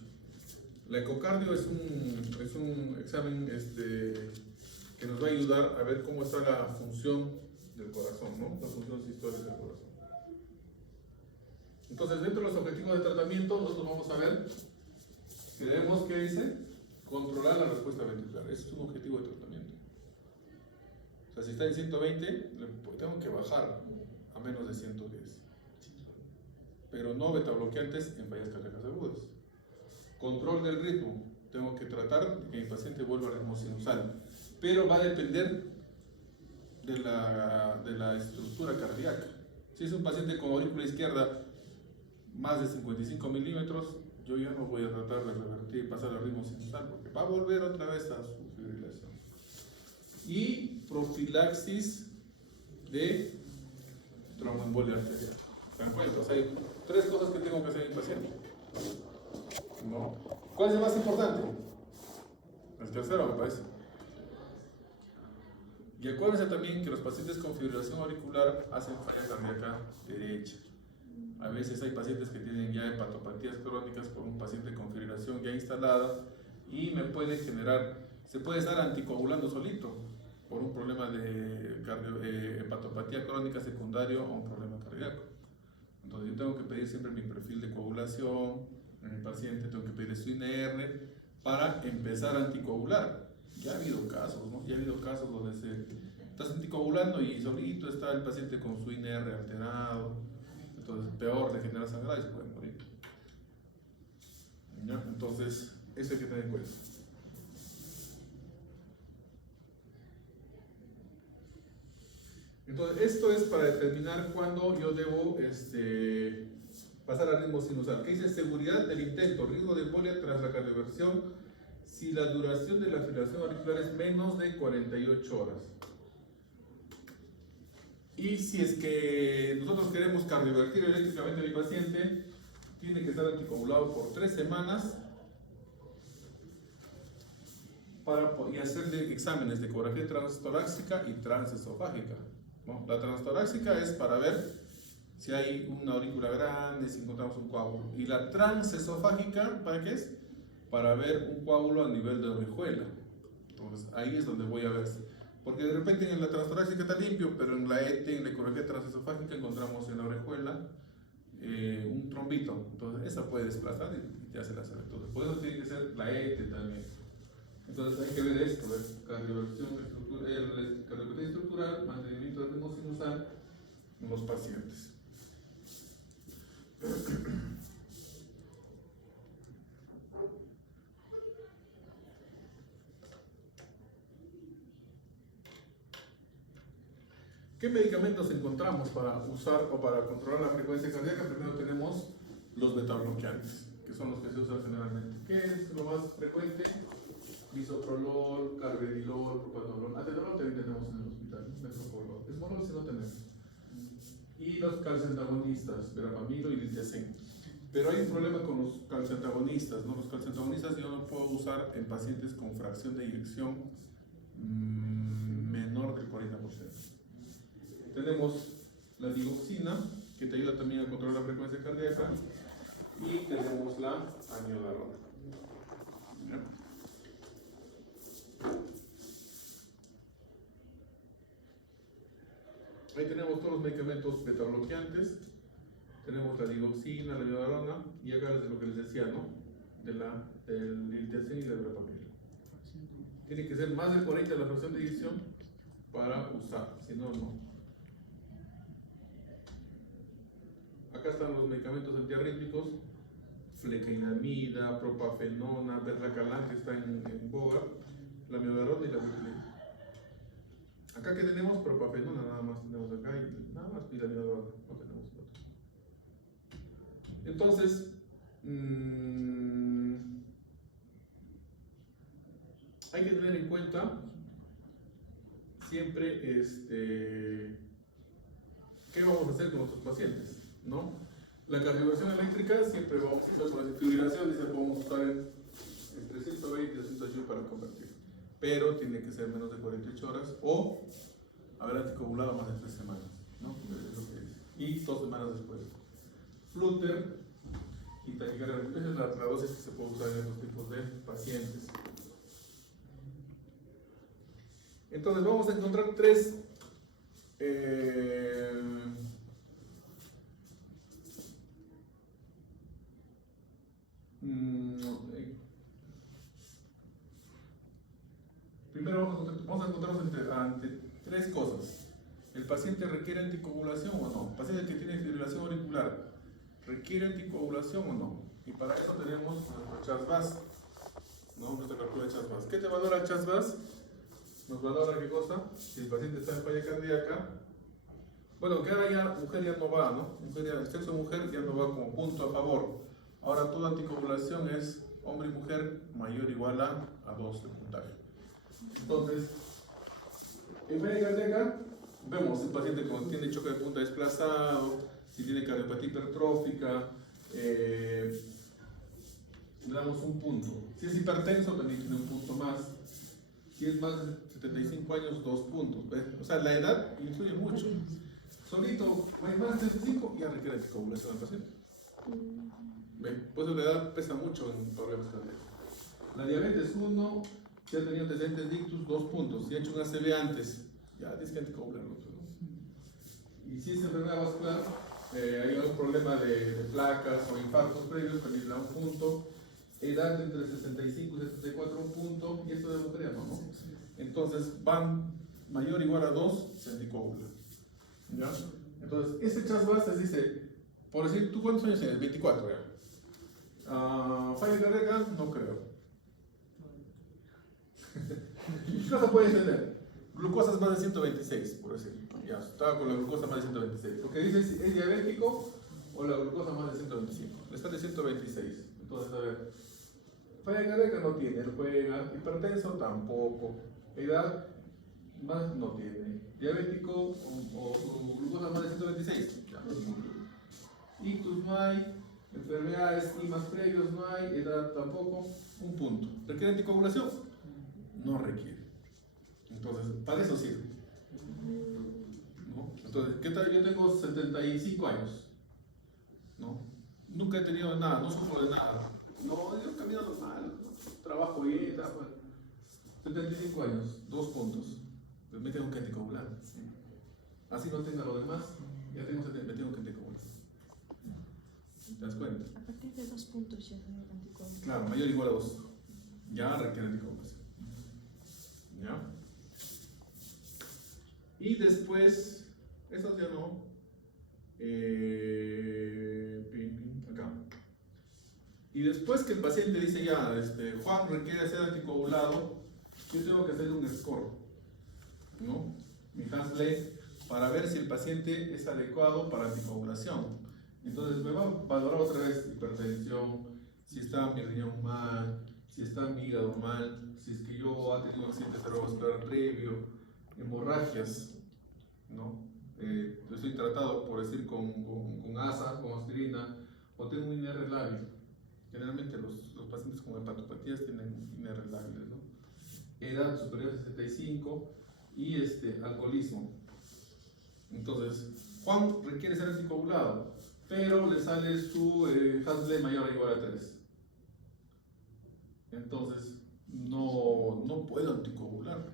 La ecocardio es un examen que nos va a ayudar a ver cómo está la función del corazón, ¿no? La función sistólica del corazón. Entonces, dentro de los objetivos de tratamiento, nosotros vamos a ver que debemos, ¿qué dice? Controlar la respuesta ventricular. Ese es un objetivo de tratamiento. O sea, si está en 120, tengo que bajar a menos de 110. Pero no betabloqueantes en fallas cardíacas agudas. Control del ritmo. Tengo que tratar de que mi paciente vuelva a ritmo sinusal. Pero va a depender de la estructura cardíaca. Si es un paciente con aurícula izquierda más de 55 milímetros, yo ya no voy a tratar de revertir y pasar al ritmo sinusal, porque va a volver otra vez a su fibrilación. Y profilaxis de tromboembolia arterial. ¿Se dan cuenta? O sea, hay tres cosas que tengo que hacer en mi paciente. ¿No? ¿Cuál es el más importante? El tercero, me parece. Y acuérdense también que los pacientes con fibrilación auricular hacen falla cardíaca derecha. A veces hay pacientes que tienen ya hepatopatías crónicas por un paciente con fibrilación ya instalada y me puede generar, se puede estar anticoagulando solito por un problema de hepatopatía crónica secundario a un problema cardíaco. Entonces yo tengo que pedir siempre mi perfil de coagulación en el paciente, tengo que pedir su INR para empezar a anticoagular. Ya ha habido casos, ¿no? Ya ha habido casos donde estás anticoagulando y solito está el paciente con su INR alterado. Entonces, peor, le genera sangrado y se puede morir. ¿Ya? Entonces, eso hay que tener en cuenta. Entonces, esto es para determinar cuándo yo debo pasar al ritmo sinusal. ¿Qué dice? Seguridad del intento, riesgo de embolia tras la cardioversión si la duración de la fibrilación auricular es menos de 48 horas. Y si es que nosotros queremos cardiovertir eléctricamente a mi paciente, tiene que estar anticoagulado por 3 semanas y hacerle exámenes de ecografía transtorácica y transesofágica, ¿no? La transtorácica es para ver si hay una aurícula grande, si encontramos un coágulo. Y la transesofágica, ¿para qué es? Para ver un coágulo a nivel de orejuela. Entonces ahí es donde voy a ver. Porque de repente en la transtorácica está limpio, pero en la ET, en la ecografía transesofágica, encontramos en la orejuela un trombito. Entonces esa puede desplazar y ya se la sabe. Entonces por eso tiene que ser la ET también. Entonces hay que ver esto, ¿ves? Cardiopatía estructural, mantenimiento del ritmo sinusal en los pacientes. ¿Qué medicamentos encontramos para usar o para controlar la frecuencia cardíaca? Primero tenemos los betabloqueantes, que son los que se usan generalmente. ¿Qué es lo más frecuente? Bisoprolol, carvedilol, propanolol. Atenolol también tenemos en el hospital, metoprolol. Esmolol si no tenemos. Y los calciantagonistas, verapamilo y litiazem. Pero hay un problema con los calciantagonistas, ¿no? Los calciantagonistas yo no puedo usar en pacientes con fracción de eyección menor del 40%. Tenemos la digoxina, que te ayuda también a controlar la frecuencia cardíaca, y tenemos la amiodarona. Ahí tenemos todos los medicamentos betabloqueantes, tenemos la digoxina, la amiodarona, y acá es lo que les decía, ¿no? Del litiazem y la verapamilo. Tiene que ser más del 40 de la fracción de eyección para usar, si no, no. Acá están los medicamentos antiarrítmicos, flecainamida, propafenona, berlacalan, que está en boga, la amiodarona y la butilina. Acá que tenemos propafenona, nada más tenemos acá y nada más, y la amiodarona, no tenemos otro. Entonces, hay que tener en cuenta siempre qué vamos a hacer con nuestros pacientes, ¿no? La cardioversión eléctrica siempre vamos a usar con la fibrilación, dice podemos usar entre 120 y 280 para convertir, pero tiene que ser menos de 48 horas o haber anticoagulado más de 3 semanas, ¿no? Es lo que dice. Y 2 semanas después. Flutter y taquicardia, esa es la dosis que se puede usar en estos tipos de pacientes. Entonces vamos a encontrar 3 primero vamos a encontrarnos ante 3 cosas. ¿El paciente requiere anticoagulación o no? ¿El paciente que tiene fibrilación auricular requiere anticoagulación o no? Y para eso tenemos nuestro CHAS-VAS, ¿no? Nuestra calcula de CHAS-VAS. ¿Qué te valora el CHAS-VAS? Nos valora qué cosa, si el paciente está en falla cardíaca. Bueno, que ahora ya mujer ya no va, ¿no? El sexo mujer ya no va como punto a favor. Ahora toda anticoagulación es hombre y mujer mayor o igual a 2 de puntaje. Entonces, en falla cardíaca vemos el paciente cuando tiene choque de punta desplazado, si tiene cardiopatía hipertrófica, le damos un punto. Si es hipertenso también tiene un punto más. Si es más de 75 años, 2 puntos. ¿Ves? O sea, la edad influye mucho. Solito, hay más de 75, ya requiere anticoagulación al paciente. ¿Ves? Pues la edad pesa mucho en problemas cardíacos. La diabetes 1, si ha tenido antecedentes de ictus, 2 puntos. Si ha hecho un ACV antes, ya tienes que anticoagularlo, ¿no? Y si es enfermedad vascular, hay algún problema de placas o infartos previos, también le da un punto. Edad entre 65 y 74, un punto, y esto de mujer no, ¿no? Entonces van mayor o igual a 2, se anticoagula. ¿Ya? Entonces, este CHAS-VAS dice, por decir, ¿tú cuántos años tienes? 24, ya. ¿Falla cardíaca? No creo. ¿Qué cosa puedes tener? Glucosas más de 126, por decir. Ya, estaba con la glucosa más de 126. Porque dice si es diabético o la glucosa más de 125. Le sale 126. Entonces, a ver. Falla cardíaca no tiene, él juega. Hipertenso tampoco. Edad más no tiene. Diabético o glucosa más de 126. Ya. Ictus no hay. Enfermedades y más previos no hay. Edad tampoco. Un punto. ¿Requiere anticoagulación? No requiere. Entonces, para eso sirve. ¿No? Entonces, ¿qué tal? Yo tengo 75 años. ¿No? Nunca he tenido nada, no sufro de nada. No, yo camino normal, ¿no? Trabajo bien, bueno. 75 años, 2 puntos. Pues me tengo que anticoagular. Así no tenga lo demás, ya tengo, me tengo que anticoagular. ¿Te das cuenta? A partir de 2 puntos ya de anticoagulación. Claro, mayor o igual a 2. Ya requiere anticoagulación. ¿Ya? Y después, eso ya no. Acá. Y después que el paciente dice ya, Juan requiere ser anticoagulado, yo tengo que hacer un score, ¿no? Mi Hasley, para ver si el paciente es adecuado para anticoagulación. Entonces me va a valorar otra vez hipertensión, si está mi riñón mal, si está mi hígado mal, si es que yo ha tenido un accidente cerebrovascular previo, hemorragias, ¿no? Estoy tratado, por decir, con ASA, con aspirina, o tengo un INR lábil. Generalmente los pacientes con hepatopatías tienen INR lábiles, ¿no? Edad superior a 65 y alcoholismo. Entonces, Juan requiere ser anticoagulado, pero le sale su Hasley mayor o igual a 3. Entonces, no puedo anticoagular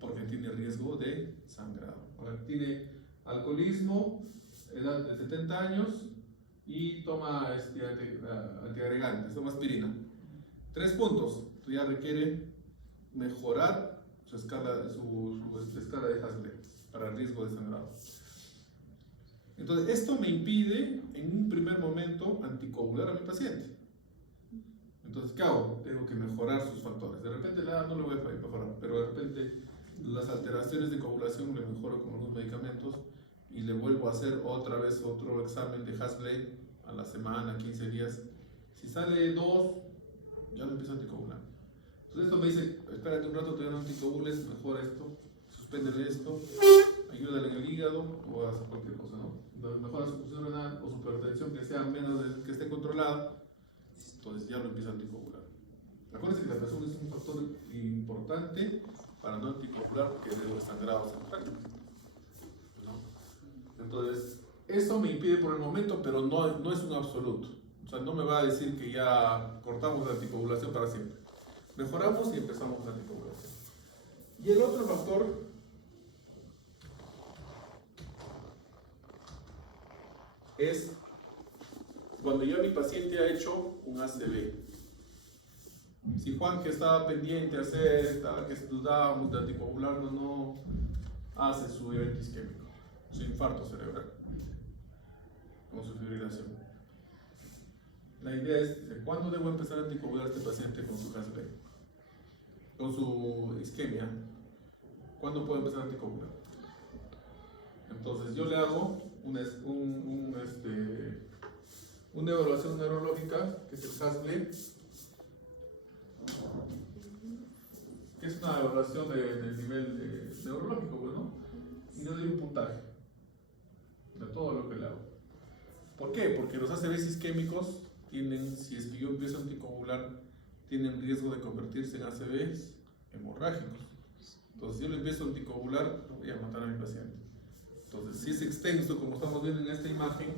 porque tiene riesgo de sangrado. A ver, tiene alcoholismo, edad de 70 años y toma antiagregantes, toma aspirina. 3 puntos. Esto ya requiere mejorar su escala, su escala de Hasley para el riesgo de sangrado. Entonces, esto me impide en un primer momento anticoagular a mi paciente. Entonces, ¿qué hago? Tengo que mejorar sus factores. De repente la edad no lo voy a mejorar, pero de repente las alteraciones de coagulación le mejoro con algunos medicamentos y le vuelvo a hacer otra vez otro examen de Hasley a la semana, 15 días. Si sale 2, ya lo empiezo a anticoagular. Entonces esto me dice, espérate un rato, todavía no anticoagules, mejora esto, suspéndele esto, ayúdale en el hígado o haz cualquier cosa, ¿no? Mejora su función renal o su hipertensión que sea menos, que esté controlada, entonces ya lo empieza a anticoagular. Acuérdense que la presión es un factor importante para no anticoagular porque es de sangrado central, ¿no? Entonces, eso me impide por el momento, pero no es un absoluto. O sea, no me va a decir que ya cortamos la anticoagulación para siempre. Mejoramos y empezamos la anticoagulación. Y el otro factor es cuando ya mi paciente ha hecho un ACV. Si Juan, que estaba pendiente de hacer, que dudábamos de anticoagularlo, no hace su evento isquémico, su infarto cerebral, con su fibrilación. La idea es, ¿cuándo debo empezar a anticoagular a este paciente con su Hasley? Con su isquemia. ¿Cuándo puedo empezar a anticoagular? Entonces yo le hago una evaluación neurológica, que es el Hasley, que es una evaluación del nivel neurológico, ¿no? Y le doy un puntaje de todo lo que le hago. ¿Por qué? Porque los ACVs isquémicos tienen, si es que yo empiezo a anticoagular, tienen riesgo de convertirse en ACVs hemorrágicos. Entonces, si yo le empiezo a anticoagular, voy a matar a mi paciente. Entonces, si es extenso, como estamos viendo en esta imagen,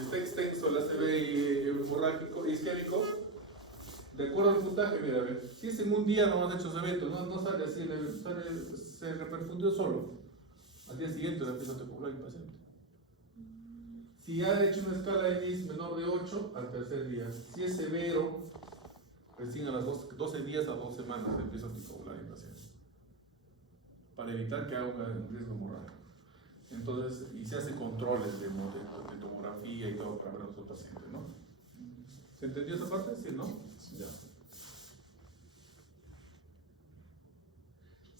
está extenso el ACV hemorrágico isquémico, de acuerdo al puntaje, mira, a ver, si es en un día no has hecho ese evento, no sale así, se repercutió solo. Al día siguiente le empiezo a anticoagular a mi paciente. Si ha hecho una escala de MIS menor de 8, al tercer día. Si es severo, recién a las 12 días a 2 semanas empiezo a anticoagular el paciente, para evitar que haga un riesgo hemorrágico. Entonces, y se hace controles de tomografía y todo para ver a nuestros pacientes, ¿no? ¿Se entendió esa parte? Sí, ¿no? Ya.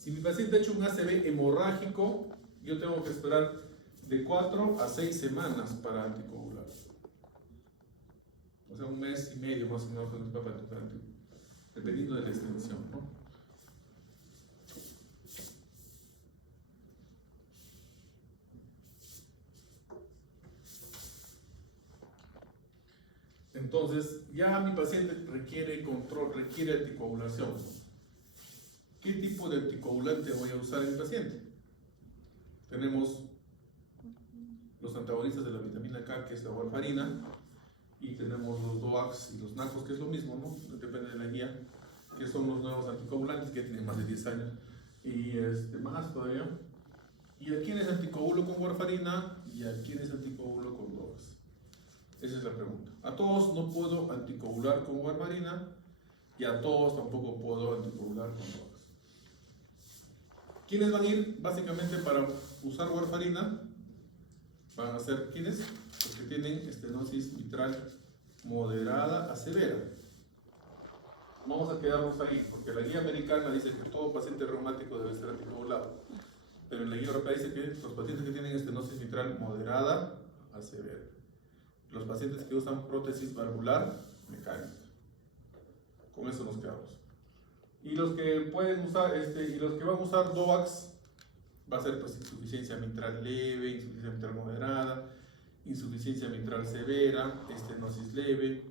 Si mi paciente ha hecho un ACV hemorrágico, yo tengo que esperar de 4 a 6 semanas para anticoagular. O sea, un mes y medio más o menos para dependiendo de la extensión, ¿no? Entonces, ya mi paciente requiere control, requiere anticoagulación. ¿Qué tipo de anticoagulante voy a usar en mi paciente? Tenemos los antagonistas de la vitamina K, que es la warfarina, y tenemos los DOACs y los NACOS, que es lo mismo, ¿no? Depende de la guía, que son los nuevos anticoagulantes que tienen más de 10 años y más todavía. ¿Y a quién es anticoagulo con warfarina y a quién es anticoagulo con DOACs? Esa es la pregunta. A todos no puedo anticoagular con warfarina y a todos tampoco puedo anticoagular con DOACs. ¿Quiénes van a ir básicamente para usar warfarina? Van a ser ¿quiénes? Los que tienen estenosis mitral moderada a severa. Vamos a quedarnos ahí, porque la guía americana dice que todo paciente reumático debe ser anticoagulado, pero en la guía europea dice que los pacientes que tienen estenosis mitral moderada a severa. Los pacientes que usan prótesis valvular mecánica. Con eso nos quedamos. Y los que pueden usar, y los que van a usar DOACs, va a ser pues insuficiencia mitral leve, insuficiencia mitral moderada, insuficiencia mitral severa, estenosis leve,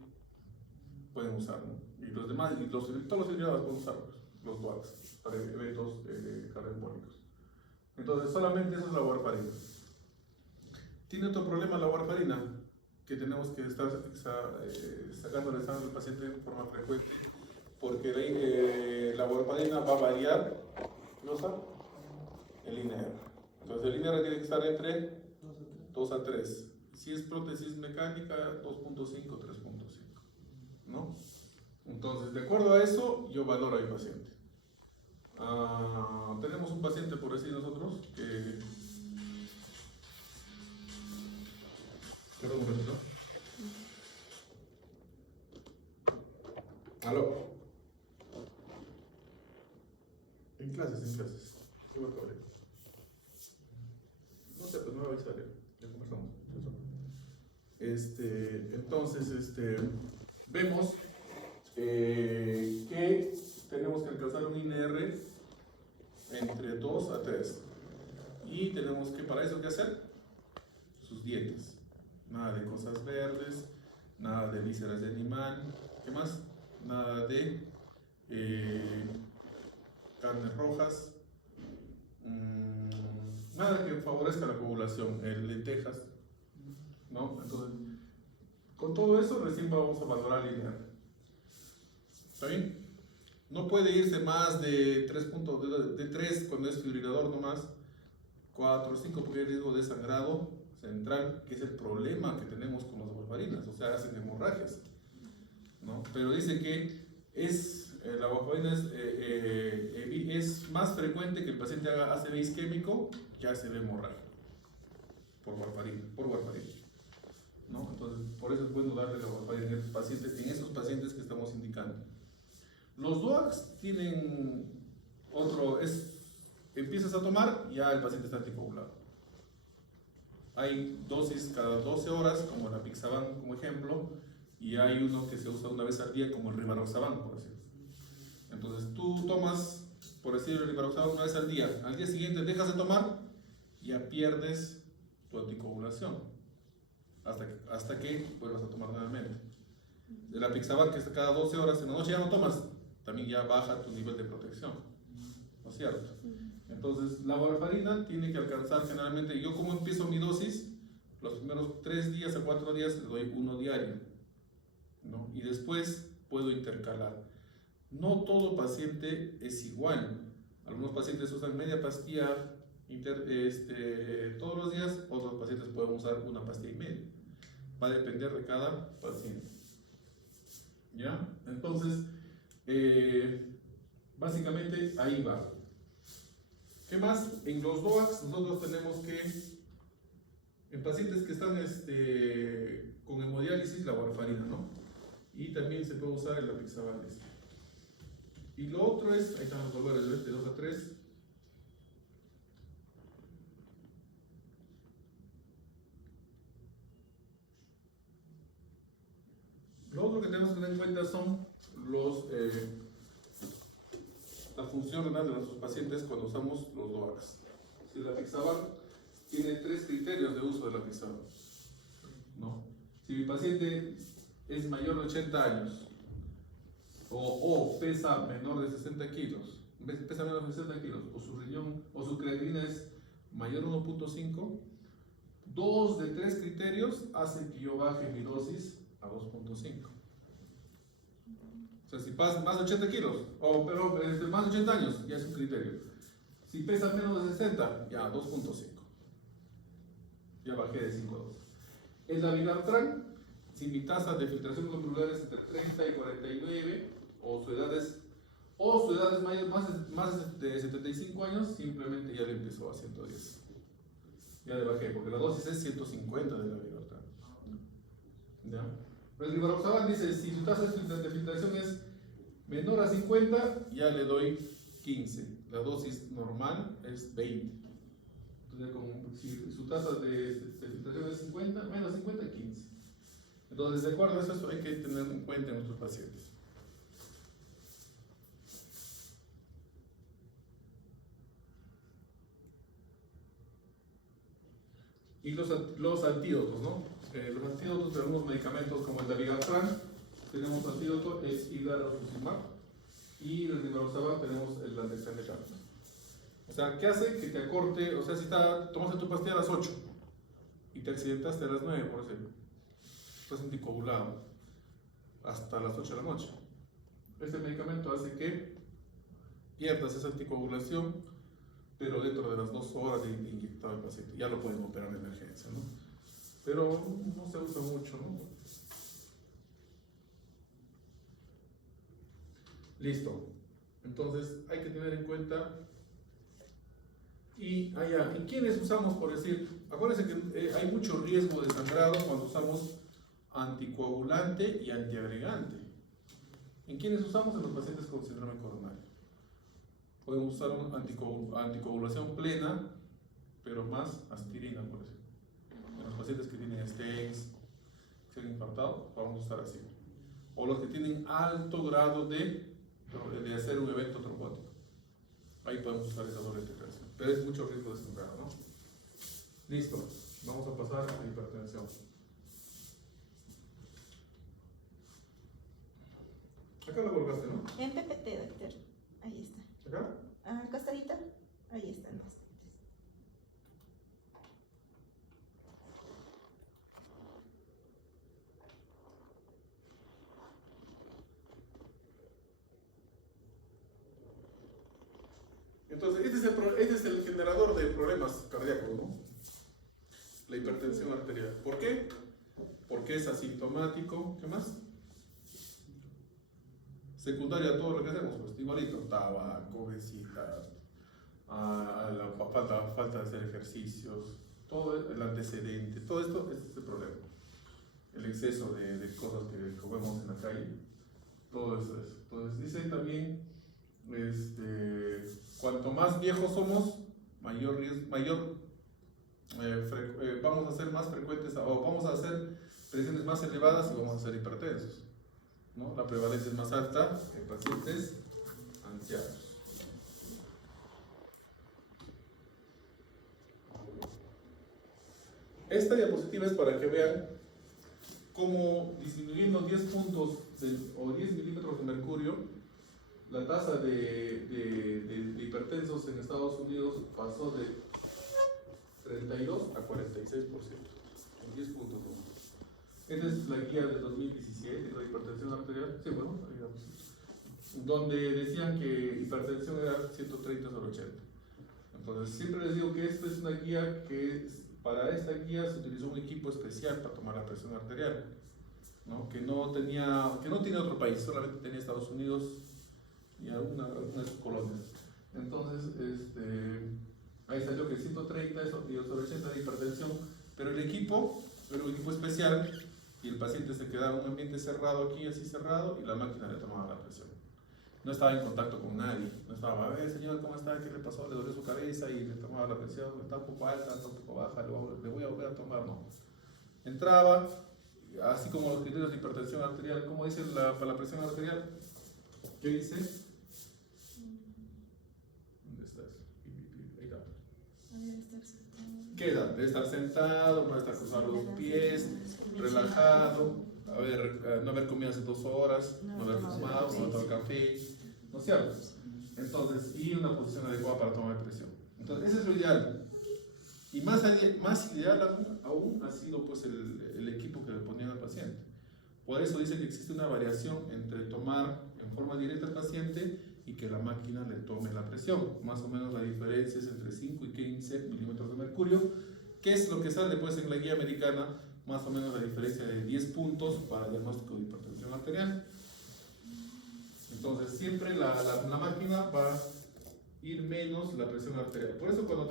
pueden usarlo. Y los demás, todos los individuos pueden usar los DOACs para eventos cardioembólicos. Entonces, solamente eso es la warfarina. ¿Tiene otro problema la warfarina? Que tenemos que estar sacándole sangre al paciente de forma frecuente, porque la warfarina va a variar, ¿no sabe? El INR. Entonces el INR tiene que estar entre 2 a 3. Si es prótesis mecánica, 2.5, 3.5. ¿No? Entonces, de acuerdo a eso, yo valoro a mi paciente. Tenemos un paciente, por decir nosotros, que... Perdón un ratito. ¿Aló? En clases. ¿Qué va a acabar? No sé, pues no me avisaré. Ya conversamos. Entonces, vemos que tenemos que alcanzar un INR entre 2 a 3. Y tenemos que, para eso, ¿qué hacer? Sus dietas. Nada de cosas verdes, nada de vísceras de animal. ¿Qué más? Nada de carnes rojas. Nada que favorezca la coagulación, lentejas, ¿no? Entonces, con todo eso recién vamos a valorar el INR. ¿Está bien? No puede irse más de 3 puntos, de 3 cuando es fibrilador nomás, 4, 5 porque hay riesgo de sangrado central, que es el problema que tenemos con las warfarinas, o sea, hacen hemorragias, ¿no? Pero dice que la warfarina es más frecuente que el paciente haga ACV isquémico que ACV hemorrágico por warfarina, ¿no? Entonces, por eso es bueno darle la warfarina en esos pacientes que estamos indicando. Los DOACs tienen empiezas a tomar, ya el paciente está anticoagulado. Hay dosis cada 12 horas, como la Apixaban como ejemplo, y hay uno que se usa una vez al día, como el Rivaroxaban, por decirlo. Entonces tú tomas, por decirlo, el Rivaroxaban una vez al día siguiente dejas de tomar, ya pierdes tu anticoagulación, hasta que vuelvas a tomar nuevamente. El Apixaban, que está cada 12 horas, en la noche ya no tomas, también ya baja tu nivel de protección, ¿no es cierto? Entonces, la warfarina tiene que alcanzar generalmente, yo como empiezo mi dosis, los primeros 3 días a 4 días le doy uno diario, ¿no? Y después puedo intercalar. No todo paciente es igual. Algunos pacientes usan media pastilla todos los días, otros pacientes pueden usar una pastilla y media. Va a depender de cada paciente. ¿Ya? Entonces, básicamente ahí va. ¿Qué más? En los DOACs nosotros tenemos que, en pacientes que están con hemodiálisis, la warfarina, ¿no? Y también se puede usar el Apixaban. Y lo otro es, ahí están los valores, de 2 a 3, Lo otro que tenemos que tener en cuenta son la función renal de nuestros pacientes cuando usamos los DOACs. Si la Apixaban tiene 3 criterios de uso de la Apixaban, ¿no? Si mi paciente es mayor de 80 años o pesa menor de 60 kilos, pesa menos de 60 kilos, o su riñón o su creatinina es mayor de 1.5, 2 de 3 criterios hacen que yo baje mi dosis a 2.5. O sea, si pasa más de 80 kilos, pero más de 80 años, ya es un criterio. Si pesa menos de 60, ya 2.5. Ya bajé de 5 a 2. El Dabigatran, si mi tasa de filtración glomerular es entre 30 y 49, o su edad es mayor, más de 75 años, simplemente ya le empezó a 110. Ya le bajé, porque la dosis es 150 de Dabigatran. ¿Ya? Pero el Rivaroxaban dice, si su tasa de filtración es menor a 50, ya le doy 15. La dosis normal es 20. Entonces, si su tasa de filtración es 50, menos 50, 15. Entonces, de acuerdo a eso hay que tener en cuenta en nuestros pacientes. Y los antídotos, ¿no? Los antídotos de algunos medicamentos como el Dabigatran, tenemos antídoto, es hidarofusimab, y el Rivaroxaban tenemos el Dexamethasona. O sea, ¿qué hace? Que te acorte, o sea, si tomaste tu pastilla a las 8 y te accidentaste a las 9, por ejemplo, estás anticoagulado hasta las 8 de la noche. Este medicamento hace que pierdas esa anticoagulación, pero dentro de las 2 horas de inyectado el paciente. Ya lo pueden operar en emergencia, ¿no? Pero no se usa mucho, ¿no? Listo. Entonces hay que tener en cuenta. ¿Y quiénes usamos, por decir? Acuérdense que hay mucho riesgo de sangrado cuando usamos anticoagulante y antiagregante. ¿En quiénes usamos? En los pacientes con síndrome coronario. Podemos usar una anticoagulación plena, pero más aspirina, por decir. En los pacientes que tienen stents, que se han infartado, vamos a usar así. O los que tienen alto grado de hacer un evento trombótico. Ahí podemos usar esa doble intervención. Pero es mucho riesgo de sangrado, ¿no? Listo. Vamos a pasar a la hipertensión. Acá lo colocaste, ¿no? En PPT, doctor. Ahí está. ¿Acá? Al costadito. Ahí están las PPTs. Entonces, este es el generador de problemas cardíacos, ¿no? La hipertensión arterial. ¿Por qué? Porque es asintomático. ¿Qué más? Secundaria a todo lo que hacemos, pues igualito, tabaco, obesidad, la falta de hacer ejercicios, todo el antecedente, todo esto es el problema. El exceso de cosas que comemos en la calle, todo eso es. Entonces dice también, cuanto más viejos somos, vamos a ser más frecuentes, o vamos a hacer presiones más elevadas y vamos a ser hipertensos, ¿no? La prevalencia es más alta en pacientes ancianos. Esta diapositiva es para que vean cómo disminuyendo 10 puntos o 10 milímetros de mercurio, la tasa de hipertensos en Estados Unidos pasó de 32 a 46%, en 10 puntos. Esta es la guía del 2017 de la hipertensión arterial, sí, bueno, digamos, donde decían que hipertensión era 130 sobre 80. Entonces, siempre les digo que esta es una guía para esta guía se utilizó un equipo especial para tomar la presión arterial, ¿no? que no tiene otro país, solamente tenía Estados Unidos y algunas colonias. Entonces, ahí salió que 130 sobre 80 de hipertensión, pero el equipo era un equipo especial y el paciente se quedaba en un ambiente cerrado aquí, así cerrado, y la máquina le tomaba la presión. No estaba en contacto con nadie, no estaba, señor, ¿cómo está? ¿Qué le pasó? Le dolió su cabeza y le tomaba la presión, está un poco alta, está un poco baja, le voy a volver a tomar, no. Entraba, así como los criterios de hipertensión arterial. ¿Cómo dice para la presión arterial? ¿Qué dice? ¿Dónde estás? Ahí está. ¿Qué edad? Debe estar sentado, no debe estar cruzado los pies, relajado, no haber comido hace 2 horas, no haber fumado, no haber tomado café, ¿no es cierto? Entonces, y una posición adecuada para tomar presión. Entonces, ese es lo ideal. Y más ideal aún ha sido pues el equipo que le ponían al paciente. Por eso dice que existe una variación entre tomar en forma directa al paciente y que la máquina le tome la presión. Más o menos la diferencia es entre 5 y 15 milímetros de mercurio, que es lo que sale pues en la guía americana, más o menos la diferencia de 10 puntos para el diagnóstico de hipertensión arterial. Entonces siempre la máquina va a ir menos la presión arterial. Por eso cuando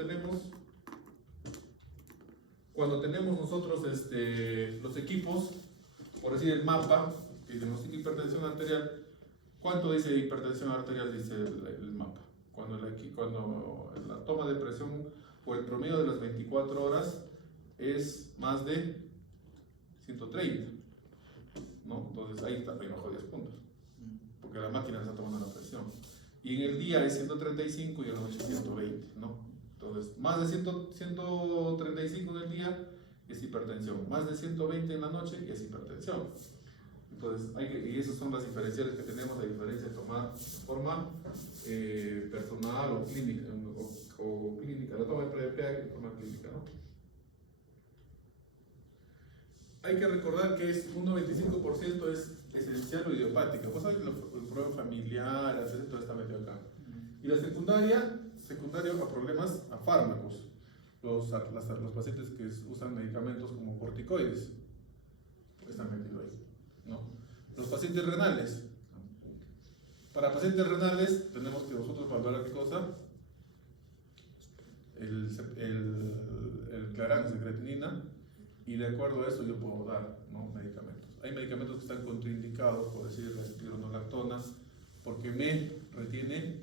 tenemos nosotros los equipos, por decir el mapa, que diagnostica hipertensión arterial, ¿cuánto dice hipertensión arterial? Dice el mapa. Cuando la toma de presión por el promedio de las 24 horas es más de 130, ¿no? Entonces ahí está, ahí bajó 10 puntos, porque la máquina está tomando la presión. Y en el día es 135 y en la noche 120, ¿no? Entonces, más de 135 en el día es hipertensión, más de 120 en la noche es hipertensión. Entonces, y esas son las diferenciales que tenemos, la diferencia de tomar de forma personal o clínica, la toma de PDPA en forma clínica, ¿no? Hay que recordar que un 95% es esencial o idiopática. Vos sabés, el problema familiar, etc., todo está metido acá. Y la secundaria a problemas, a fármacos. Los pacientes que usan medicamentos como corticoides están metidos ahí, ¿no? Los pacientes renales. Para pacientes renales tenemos que nosotros valorar qué cosa. El clarán de creatinina, y de acuerdo a eso yo puedo dar, ¿no?, medicamentos. Hay medicamentos que están contraindicados, por decir la espironolactona, porque me retiene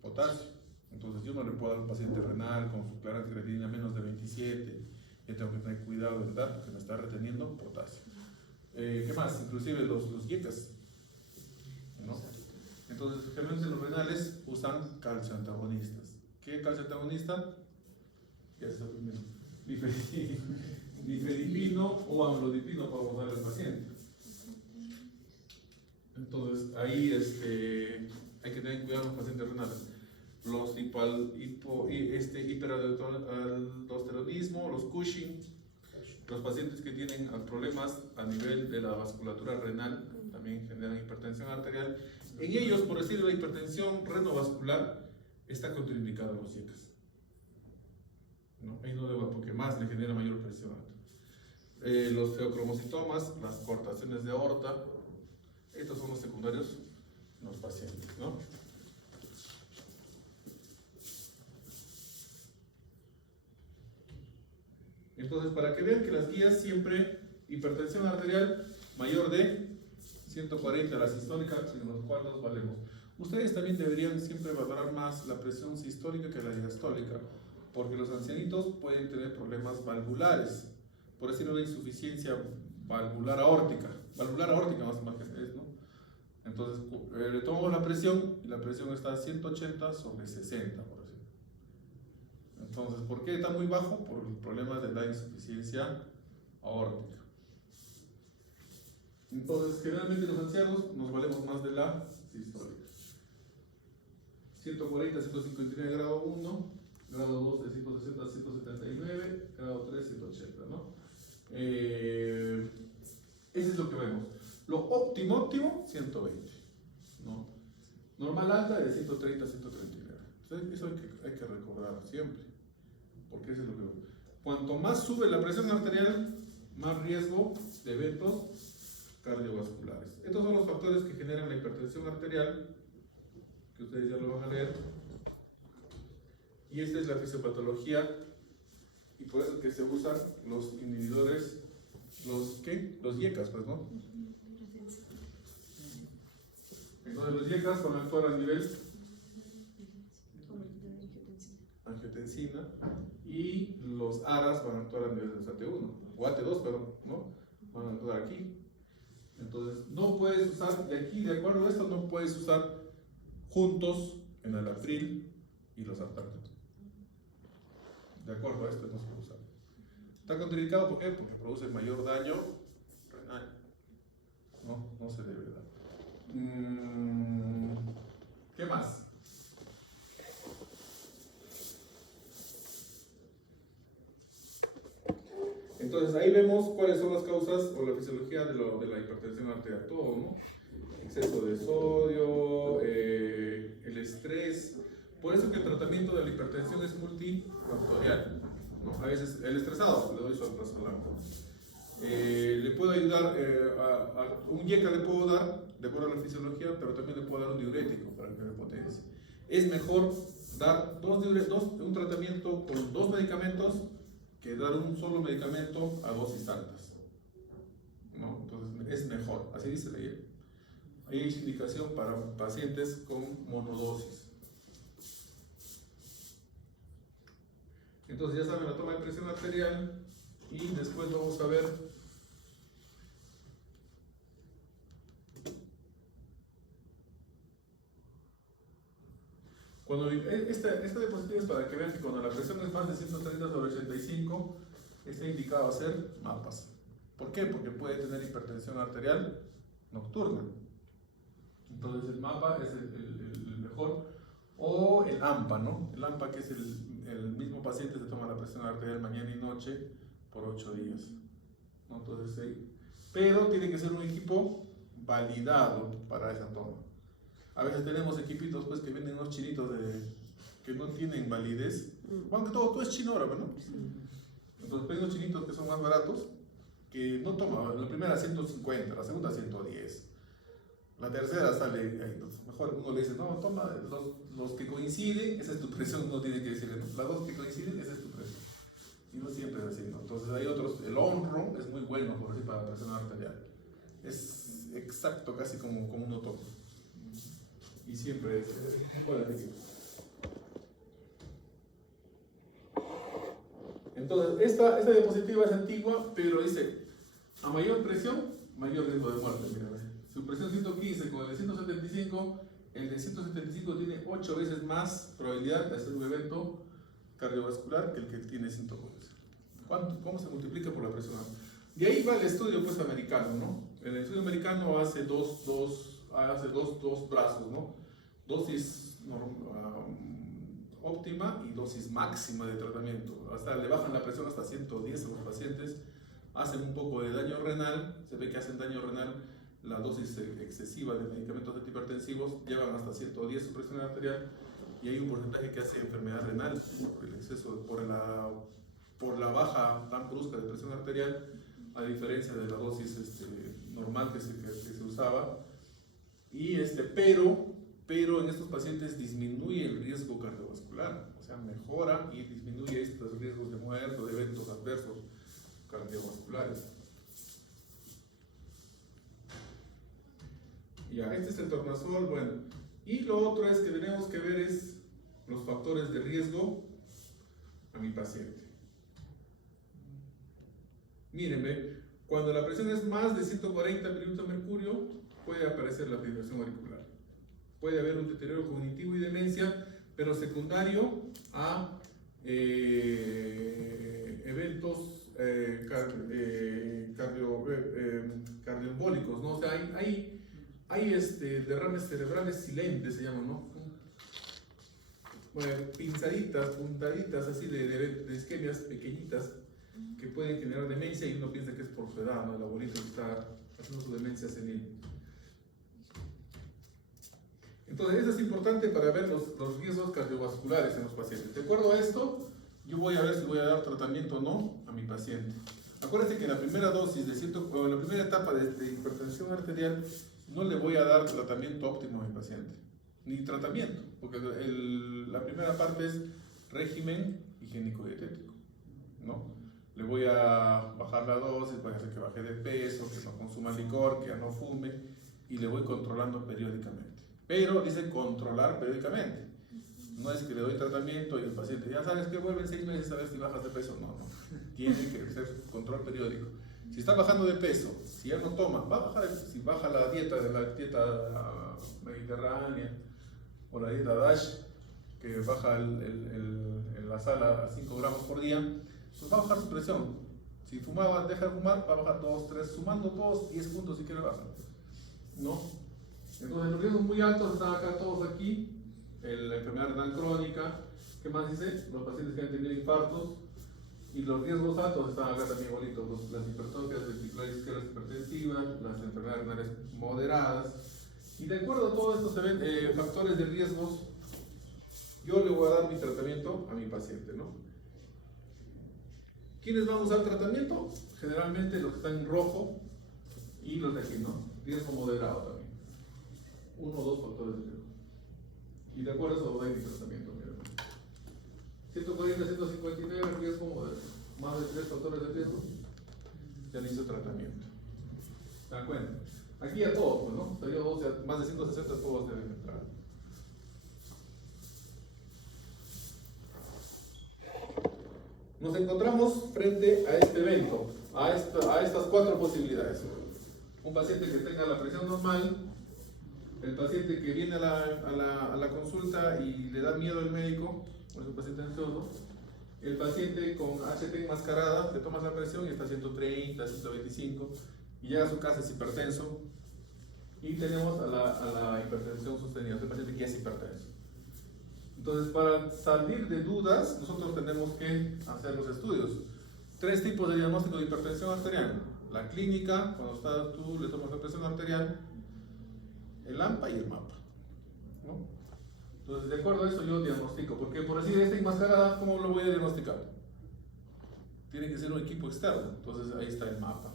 potasio. Entonces yo no le puedo dar a un paciente renal con su clarán de creatinina menos de 27, yo tengo que tener cuidado, ¿verdad?, porque me está reteniendo potasio. ¿Qué más? Inclusive los IECAS, ¿no? Entonces, generalmente los renales usan calcio antagonistas. ¿Qué calcio antagonista? Ya se sabe bien. Difedipino o amlodipino para darle al paciente. Entonces, ahí hay que tener cuidado con los pacientes renales. Los hiperaldosteronismo, los Cushing, los pacientes que tienen problemas a nivel de la vasculatura renal también generan hipertensión arterial. En ellos, por decir, la hipertensión renovascular está contraindicada en los IECAS, ¿no? Ahí no debo, porque más le genera mayor presión. Los feocromocitomas, las cortaciones de aorta, estos son los secundarios en los pacientes, ¿no? Entonces, para que vean que las guías siempre, hipertensión arterial mayor de 140, la sistólica, en los cuales nos valemos. Ustedes también deberían siempre valorar más la presión sistólica que la diastólica, porque los ancianitos pueden tener problemas valvulares, por decir una insuficiencia valvular aórtica más que es, ¿no? Entonces, le tomamos la presión y la presión está a 180 sobre 60, por decir. Entonces, ¿por qué está muy bajo? Por el problema de la insuficiencia aórtica. Entonces, generalmente los ancianos nos valemos más de la sistólica. 140 a 159 grado 1, grado 2 de 160 a 179, grado 3 180, ¿no? Ese es lo que vemos. Lo óptimo, 120, ¿no? Normal alta de 130 a 139. Entonces, eso hay que recordar siempre, porque eso es lo que vemos. Cuanto más sube la presión arterial, más riesgo de eventos cardiovasculares. Estos son los factores que generan la hipertensión arterial, que ustedes ya lo van a leer. Y esta es la fisiopatología, y por eso es que se usan los inhibidores, los IECAS, pues, ¿no? Entonces los IECAS van a actuar a nivel angiotensina, y los ARAS van a actuar a nivel de AT1, o AT2, perdón, ¿no? van a entrar aquí. Entonces, no puedes usar de aquí, de acuerdo a esto, no puedes usar juntos en el atril y los sartáctidos. De acuerdo a esto, no se puede usar. Está contraindicado, ¿por qué? Porque produce mayor daño renal. No se debe dar. ¿Qué más? Entonces ahí vemos cuáles son las causas o la fisiología de la hipertensión arterial. Todo, ¿no? Exceso de sodio, el estrés. Por eso que el tratamiento de la hipertensión es multifactorial, ¿no? A veces el estresado, le doy su alprazolam. Le puedo ayudar, un YECA le puedo dar, de acuerdo a la fisiología, pero también le puedo dar un diurético para que repotencie. Es mejor dar un tratamiento con 2 medicamentos que dar un solo medicamento a dosis altas, ¿no? Entonces es mejor, así dice la guía. Hay indicación para pacientes con monodosis. Entonces ya saben la toma de presión arterial y después vamos a ver cuando esta diapositiva es para que vean que cuando la presión es más de 130/85 está indicado hacer mapas. ¿Por qué? Porque puede tener hipertensión arterial nocturna. Entonces el mapa es el mejor, o el AMPA, ¿no? El AMPA, que es el mismo paciente se toma la presión arterial mañana y noche por 8 días, ¿no? Entonces, sí. Pero tiene que ser un equipo validado para esa toma. A veces tenemos equipitos pues que venden unos chinitos que no tienen validez. Bueno, que todo es chino ahora, ¿no? Entonces piden unos chinitos que son más baratos, que no toman. La primera 150, la segunda 110. La tercera sale ahí. Mejor uno le dice, no, toma los que coinciden, esa es tu presión. Uno tiene que decirle, no, las 2 que coinciden, esa es tu presión. Y no siempre es así, ¿no? Entonces hay otros, el Onro es muy bueno, por decir, para la presión arterial. Es exacto, casi como uno toma. Y siempre es bueno. Entonces, esta diapositiva es antigua, pero dice, a mayor presión, mayor riesgo de muerte. Mira, su presión 115 con el de 175, el de 175 tiene 8 veces más probabilidad de hacer un evento cardiovascular que el que tiene 115. ¿Cómo se multiplica por la presión? De ahí va el estudio pues americano, ¿no? El estudio americano hace dos brazos, ¿no? Dosis óptima y dosis máxima de tratamiento. Hasta le bajan la presión hasta 110 a los pacientes, hacen un poco de daño renal, se ve que hacen daño renal, la dosis excesiva de medicamentos antihipertensivos llevan hasta 110 su presión arterial, y hay un porcentaje que hace enfermedad renal por el exceso, por la baja tan brusca de presión arterial, a diferencia de la dosis normal que se usaba. Y pero en estos pacientes disminuye el riesgo cardiovascular, o sea, mejora y disminuye estos riesgos de muerte o de eventos adversos cardiovasculares. Ya, este es el tornasol, bueno. Y lo otro es que tenemos que ver es los factores de riesgo a mi paciente. Mírenme, cuando la presión es más de 140 milivoltios de mercurio, puede aparecer la fibrilación auricular. Puede haber un deterioro cognitivo y demencia, pero secundario a eventos cardioembólicos, ¿no? O sea, hay derrames cerebrales silentes, se llaman, ¿no? Bueno, puntaditas así de isquemias pequeñitas que pueden generar demencia, y uno piensa que es por su edad, ¿no? El abuelito que está haciendo su demencia senil. Entonces, eso es importante para ver los riesgos cardiovasculares en los pacientes. De acuerdo a esto, yo voy a ver si voy a dar tratamiento o no a mi paciente. Acuérdense que en la primera dosis o en la primera etapa de hipertensión arterial, no le voy a dar tratamiento óptimo a mi paciente, ni tratamiento, porque la primera parte es régimen higiénico-dietético, ¿no? Le voy a bajar la dosis, voy a hacer que baje de peso, que no consuma licor, que ya no fume, y le voy controlando periódicamente. Pero dice controlar periódicamente. No es que le doy tratamiento y el paciente, ya sabes que vuelve en 6 meses a ver si bajas de peso. No. Tiene que ser control periódico. Si está bajando de peso, si ya no toma, va a bajar, si baja la dieta de la dieta mediterránea o la dieta DASH, que baja la sal a 5 gramos por día, pues va a bajar su presión. Si fumaba, deja de fumar, va a bajar 2, 3, sumando todos 10 puntos si quiere bajar, ¿no? Entonces los riesgos muy altos están acá todos aquí, la enfermedad renal crónica, ¿qué más dice? Los pacientes que han tenido infartos, y los riesgos altos están acá también bonitos, las hipertrofias ventriculares izquierdas hipertensivas, las enfermedades renales moderadas, y de acuerdo a todos estos factores de riesgos, yo le voy a dar mi tratamiento a mi paciente, ¿no? ¿Quiénes van a usar tratamiento? Generalmente los que están en rojo y los de aquí, ¿no? Riesgo moderado también. 1 o 2 factores de riesgo. Y de acuerdo a eso doy mi tratamiento, mira. 140, 159, riesgo moderado. Más de 3 factores de riesgo, ya le hice tratamiento. ¿Se dan cuenta? Aquí a todos, pues, ¿no? Estaría 12, más de 160 todos deben entrar. Nos encontramos frente a este evento, a estas 4 posibilidades. Un paciente que tenga la presión normal, el paciente que viene a la consulta y le da miedo al médico, o es un paciente ansioso, el paciente con HT enmascarada, le tomas la presión y está a 130, 125, y llega a su casa, es hipertenso, y tenemos a la hipertensión sostenida, el paciente que ya es hipertenso. Entonces, para salir de dudas, nosotros tenemos que hacer los estudios. 3 tipos de diagnóstico de hipertensión arterial. La clínica, cuando tú le tomas la presión arterial, el AMPA y el MAPA, ¿no? Entonces, de acuerdo a eso, yo diagnostico. Porque, por decir, esta enmascarada, ¿cómo lo voy a diagnosticar? Tiene que ser un equipo externo. Entonces, ahí está el MAPA.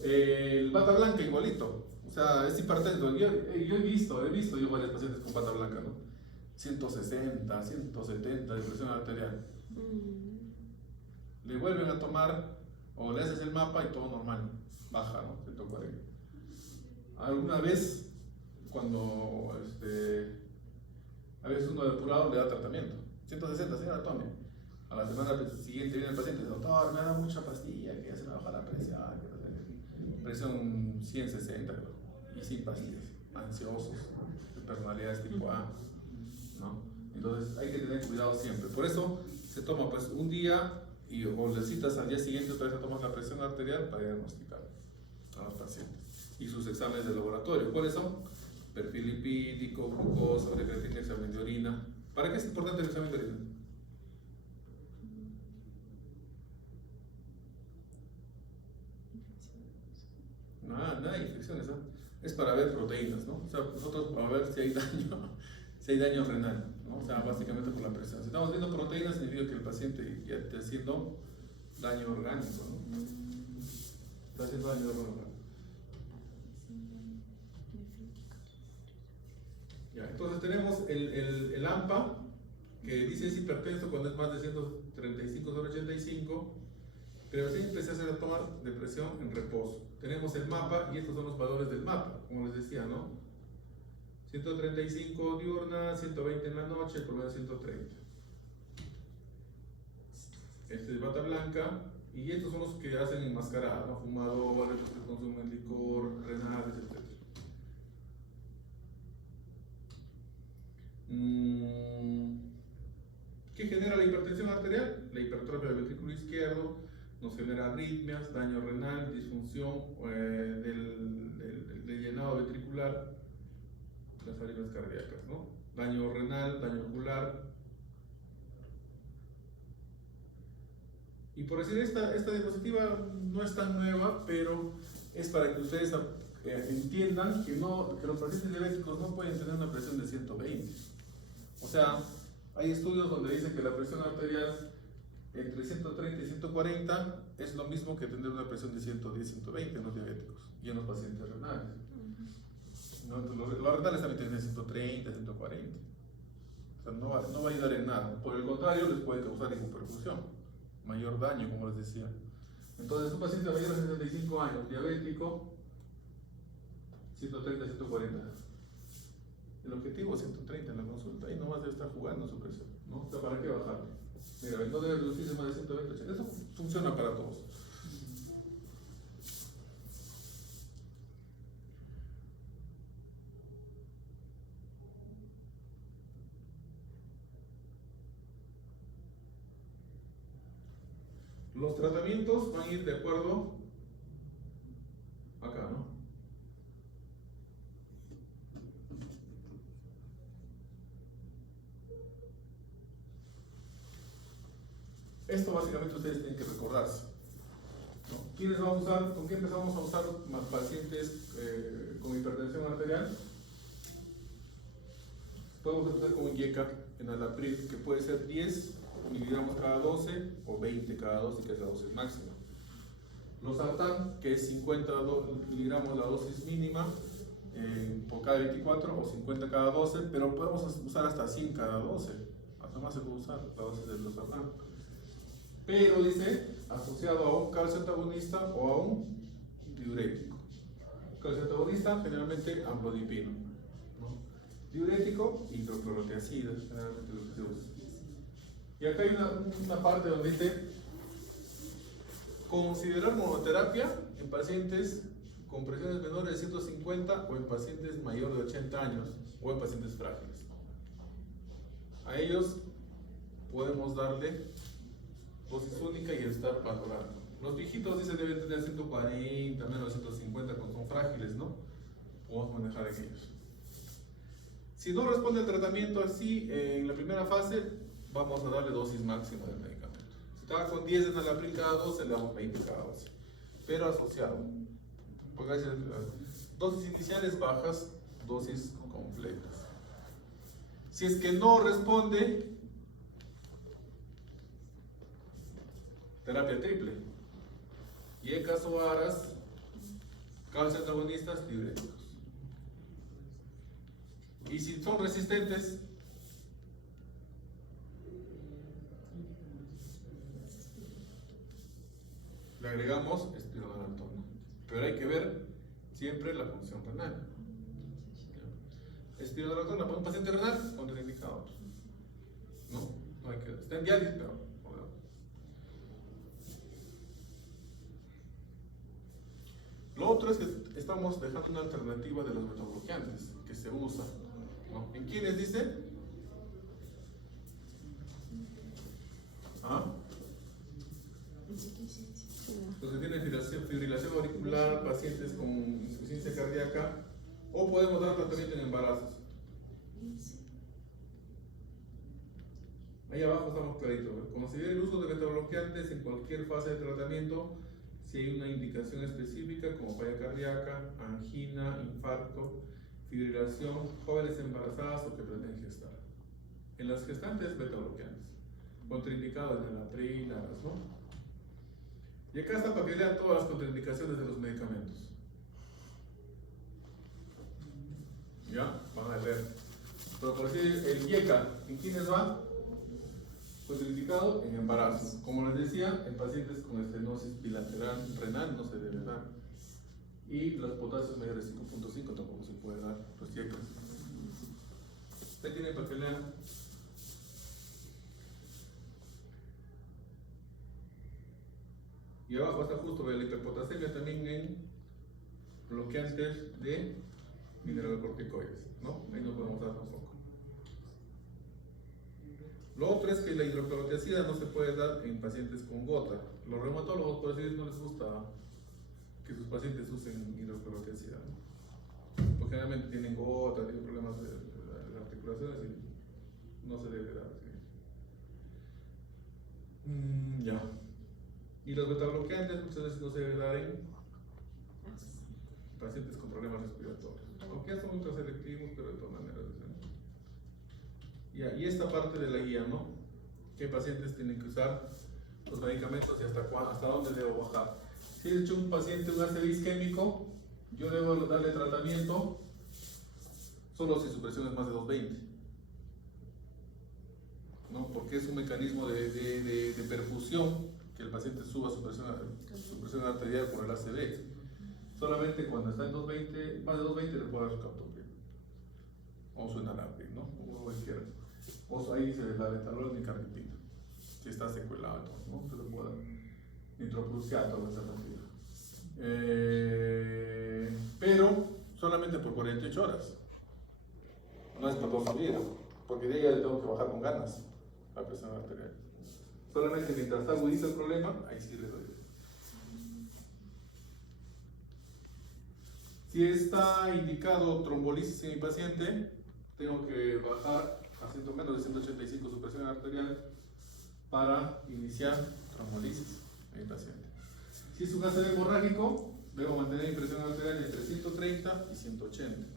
El bata blanca, igualito. O sea, es hipertenso. Yo he visto yo varios pacientes con bata blanca, ¿no? 160, 170 de presión arterial. Le vuelven a tomar o le haces el mapa y todo normal, baja, ¿no? 140. Alguna vez, cuando a veces uno depurado le da tratamiento, 160, señora, tome. A la semana siguiente viene el paciente y dice, doctor, me ha dado mucha pastilla que ya se me baja la presión, presión 160, y sin pastillas, ansiosos, de personalidades tipo A. ¿No? Entonces hay que tener cuidado siempre. Por eso se toma pues un día o le citas al día siguiente, otra vez tomas la presión arterial para diagnosticar a los pacientes. Y sus exámenes de laboratorio. ¿Cuáles son? Perfil lipídico, glucosa, creatina, examen de orina. ¿Para qué es importante el examen de orina? Nada de infecciones, ¿no? Es para ver proteínas, ¿no? O sea, nosotros para ver si hay daño renal, ¿no? O sea, básicamente por la presión. Si estamos viendo proteínas, significa que el paciente ya está haciendo daño orgánico, ¿no? Está haciendo daño orgánico. Ya, entonces tenemos el AMPA, que dice es hipertenso cuando es más de 135 sobre 85, pero siempre se hace la toma de presión en reposo. Tenemos el MAPA y estos son los valores del MAPA, como les decía, ¿no? 135 diurna, 120 en la noche, el promedio 130. Este es bata blanca, y estos son los que hacen enmascarada, ¿no? Fumadores, los que consumen licor, renales, etc. ¿Qué genera la hipertensión arterial? La hipertrofia del ventrículo izquierdo nos genera arritmias, daño renal, disfunción del llenado ventricular, las arritmias cardíacas, ¿no? Daño renal, daño ocular. Y por decir, esta diapositiva no es tan nueva, pero es para que ustedes entiendan que los pacientes diabéticos no pueden tener una presión de 120. O sea, hay estudios donde dicen que la presión arterial entre 130 y 140 es lo mismo que tener una presión de 110, 120 en los diabéticos y en los pacientes renales. ¿No? Entonces, los renales también tienen 130, 140. O sea, no va a ayudar en nada. Por el contrario, les puede causar hipoperfusión, mayor daño, como les decía. Entonces, un paciente mayor de 65 años, diabético, 130, 140. El objetivo es 130 en la consulta, y no más debe estar jugando su presión, ¿no? O sea, ¿para qué bajarlo? Mira, no debe reducirse más de 120, 80. Eso funciona para todos. Los tratamientos van a ir de acuerdo acá, ¿no? Esto básicamente ustedes tienen que recordarse, ¿no? ¿Quiénes vamos a usar? ¿Con qué empezamos a usar más pacientes con hipertensión arterial? Podemos empezar con un IECA en Alapril, que puede ser 10 miligramos cada 12 o 20 cada 12, que es la dosis máxima. Los Sartan, que es 50 miligramos la dosis mínima por cada 24 o 50 cada 12, pero podemos usar hasta 100 cada 12. Hasta más se puede usar la dosis de los Sartan. Pero dice, asociado a un calcio antagonista o a un diurético. Calcio antagonista, generalmente amlodipino, ¿no? Diurético, hidroclorotiazida, generalmente lo que se usa. Y acá hay una parte donde dice, considerar monoterapia en pacientes con presiones menores de 150 o en pacientes mayores de 80 años o en pacientes frágiles. A ellos podemos darle dosis única y estar valorando. Los viejitos dicen deben tener 140, menos de 150 cuando son frágiles, ¿no? Podemos manejar aquellos. Si no responde al tratamiento así, en la primera fase vamos a darle dosis máxima del medicamento. Si estaba con 10 en Alapril cada 12, le damos 20 cada 12. Pero asociado. Porque hay dosis iniciales bajas, dosis completas. Si es que no responde, terapia triple. Y en caso varas, calcio antagonistas, diuréticos. Y si son resistentes, le agregamos espironolactona. Pero hay que ver siempre la función renal. Espironolactona para un paciente renal, contraindicado. No hay que. Está en diálisis, pero. Lo otro es que estamos dejando una alternativa de los betabloqueantes que se usa, ¿no? ¿En quiénes dice? ¿Ah? Los que tienen fibrilación auricular, pacientes con insuficiencia cardíaca, o podemos dar tratamiento en embarazos. Ahí abajo estamos claritos, ¿no? Considere el uso de betabloqueantes en cualquier fase de tratamiento si hay una indicación específica como falla cardíaca, angina, infarto, fibrilación, jóvenes embarazadas o que pretenden gestar. En las gestantes, betabloqueantes. Contraindicado en el Alapril, ¿no? Y acá está para que lean todas las contraindicaciones de los medicamentos. ¿Ya? Van a leer. Pero por decir, el IECA, ¿en quiénes va? Contraindicado en embarazo. Como les decía, en pacientes con estenosis bilateral renal no se debe dar. Y los potasios mayores de 5.5 tampoco se puede dar, los IECAs. Usted tiene para que lean. Y abajo está justo la hiperpotasemia también en bloqueantes de mineralocorticoides, ¿no? Ahí no podemos dar tampoco. Lo otro es que la hidroclorotiazida no se puede dar en pacientes con gota. Los reumatólogos, por decir, no les gusta que sus pacientes usen hidroclorotiazida, ¿no? Porque generalmente tienen gota, tienen problemas de articulaciones y no se debe dar. ¿Sí? Ya. Y los betabloqueantes muchas veces no se debe dar en pacientes con problemas respiratorios. Aunque son ultraselectivos, pero de todas maneras. Y esta parte de la guía, ¿no? ¿Qué pacientes tienen que usar los medicamentos y hasta dónde debo bajar? Si he hecho un paciente un ACV isquémico, yo debo darle tratamiento solo si su presión es más de 220, ¿no? Porque es un mecanismo de perfusión que el paciente suba su presión arterial por el ACV. Solamente cuando está en 220, más de 220 le puedo dar su captopril o su enalapril, ¿no? O cualquiera. O ahí dice la betalol ni carnitina, si está secuelado, ¿no? Se lo puede dar nitroprusiato o alternativa. Pero solamente por 48 horas. No es para toda su vida, porque de ahí ya le tengo que bajar con ganas la presión arterial. Solamente mientras agudiza el problema, ahí sí le doy. Si está indicado trombolisis en mi paciente, tengo que bajar a menos de 185 su presión arterial para iniciar trombolisis en mi paciente. Si es un ACV hemorrágico, debo mantener mi presión arterial entre 130 y 180.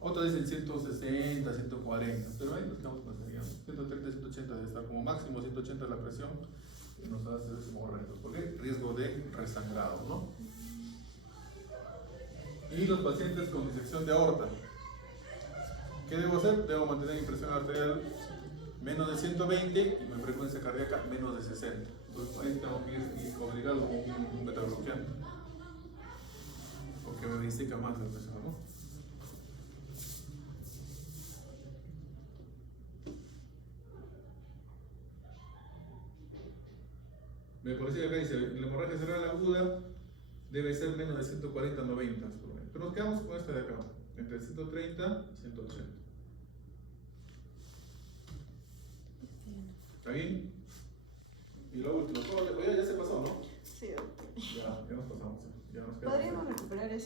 Otra vez en 160, 140, pero ahí nos quedamos con 130, 180 debe estar como máximo, 180 la presión y nos hace hemorrágicos. ¿Por qué? Riesgo de resangrado, ¿no? Y los pacientes con disección de aorta, ¿qué debo hacer? Debo mantener mi presión arterial menos de 120 y mi frecuencia cardíaca menos de 60. Entonces ahí tengo que ir obligado con un beta-bloqueante, porque me diseca más la presión, ¿no? Me parece que acá dice, la hemorragia cerebral aguda debe ser menos de 140 90. Pero nos quedamos con esta de acá, entre 130 y 180. ¿Está bien? Y lo último, ya se pasó, ¿no? Sí, doctor. Ya nos pasamos. Ya nos quedamos. Podríamos recuperar eso.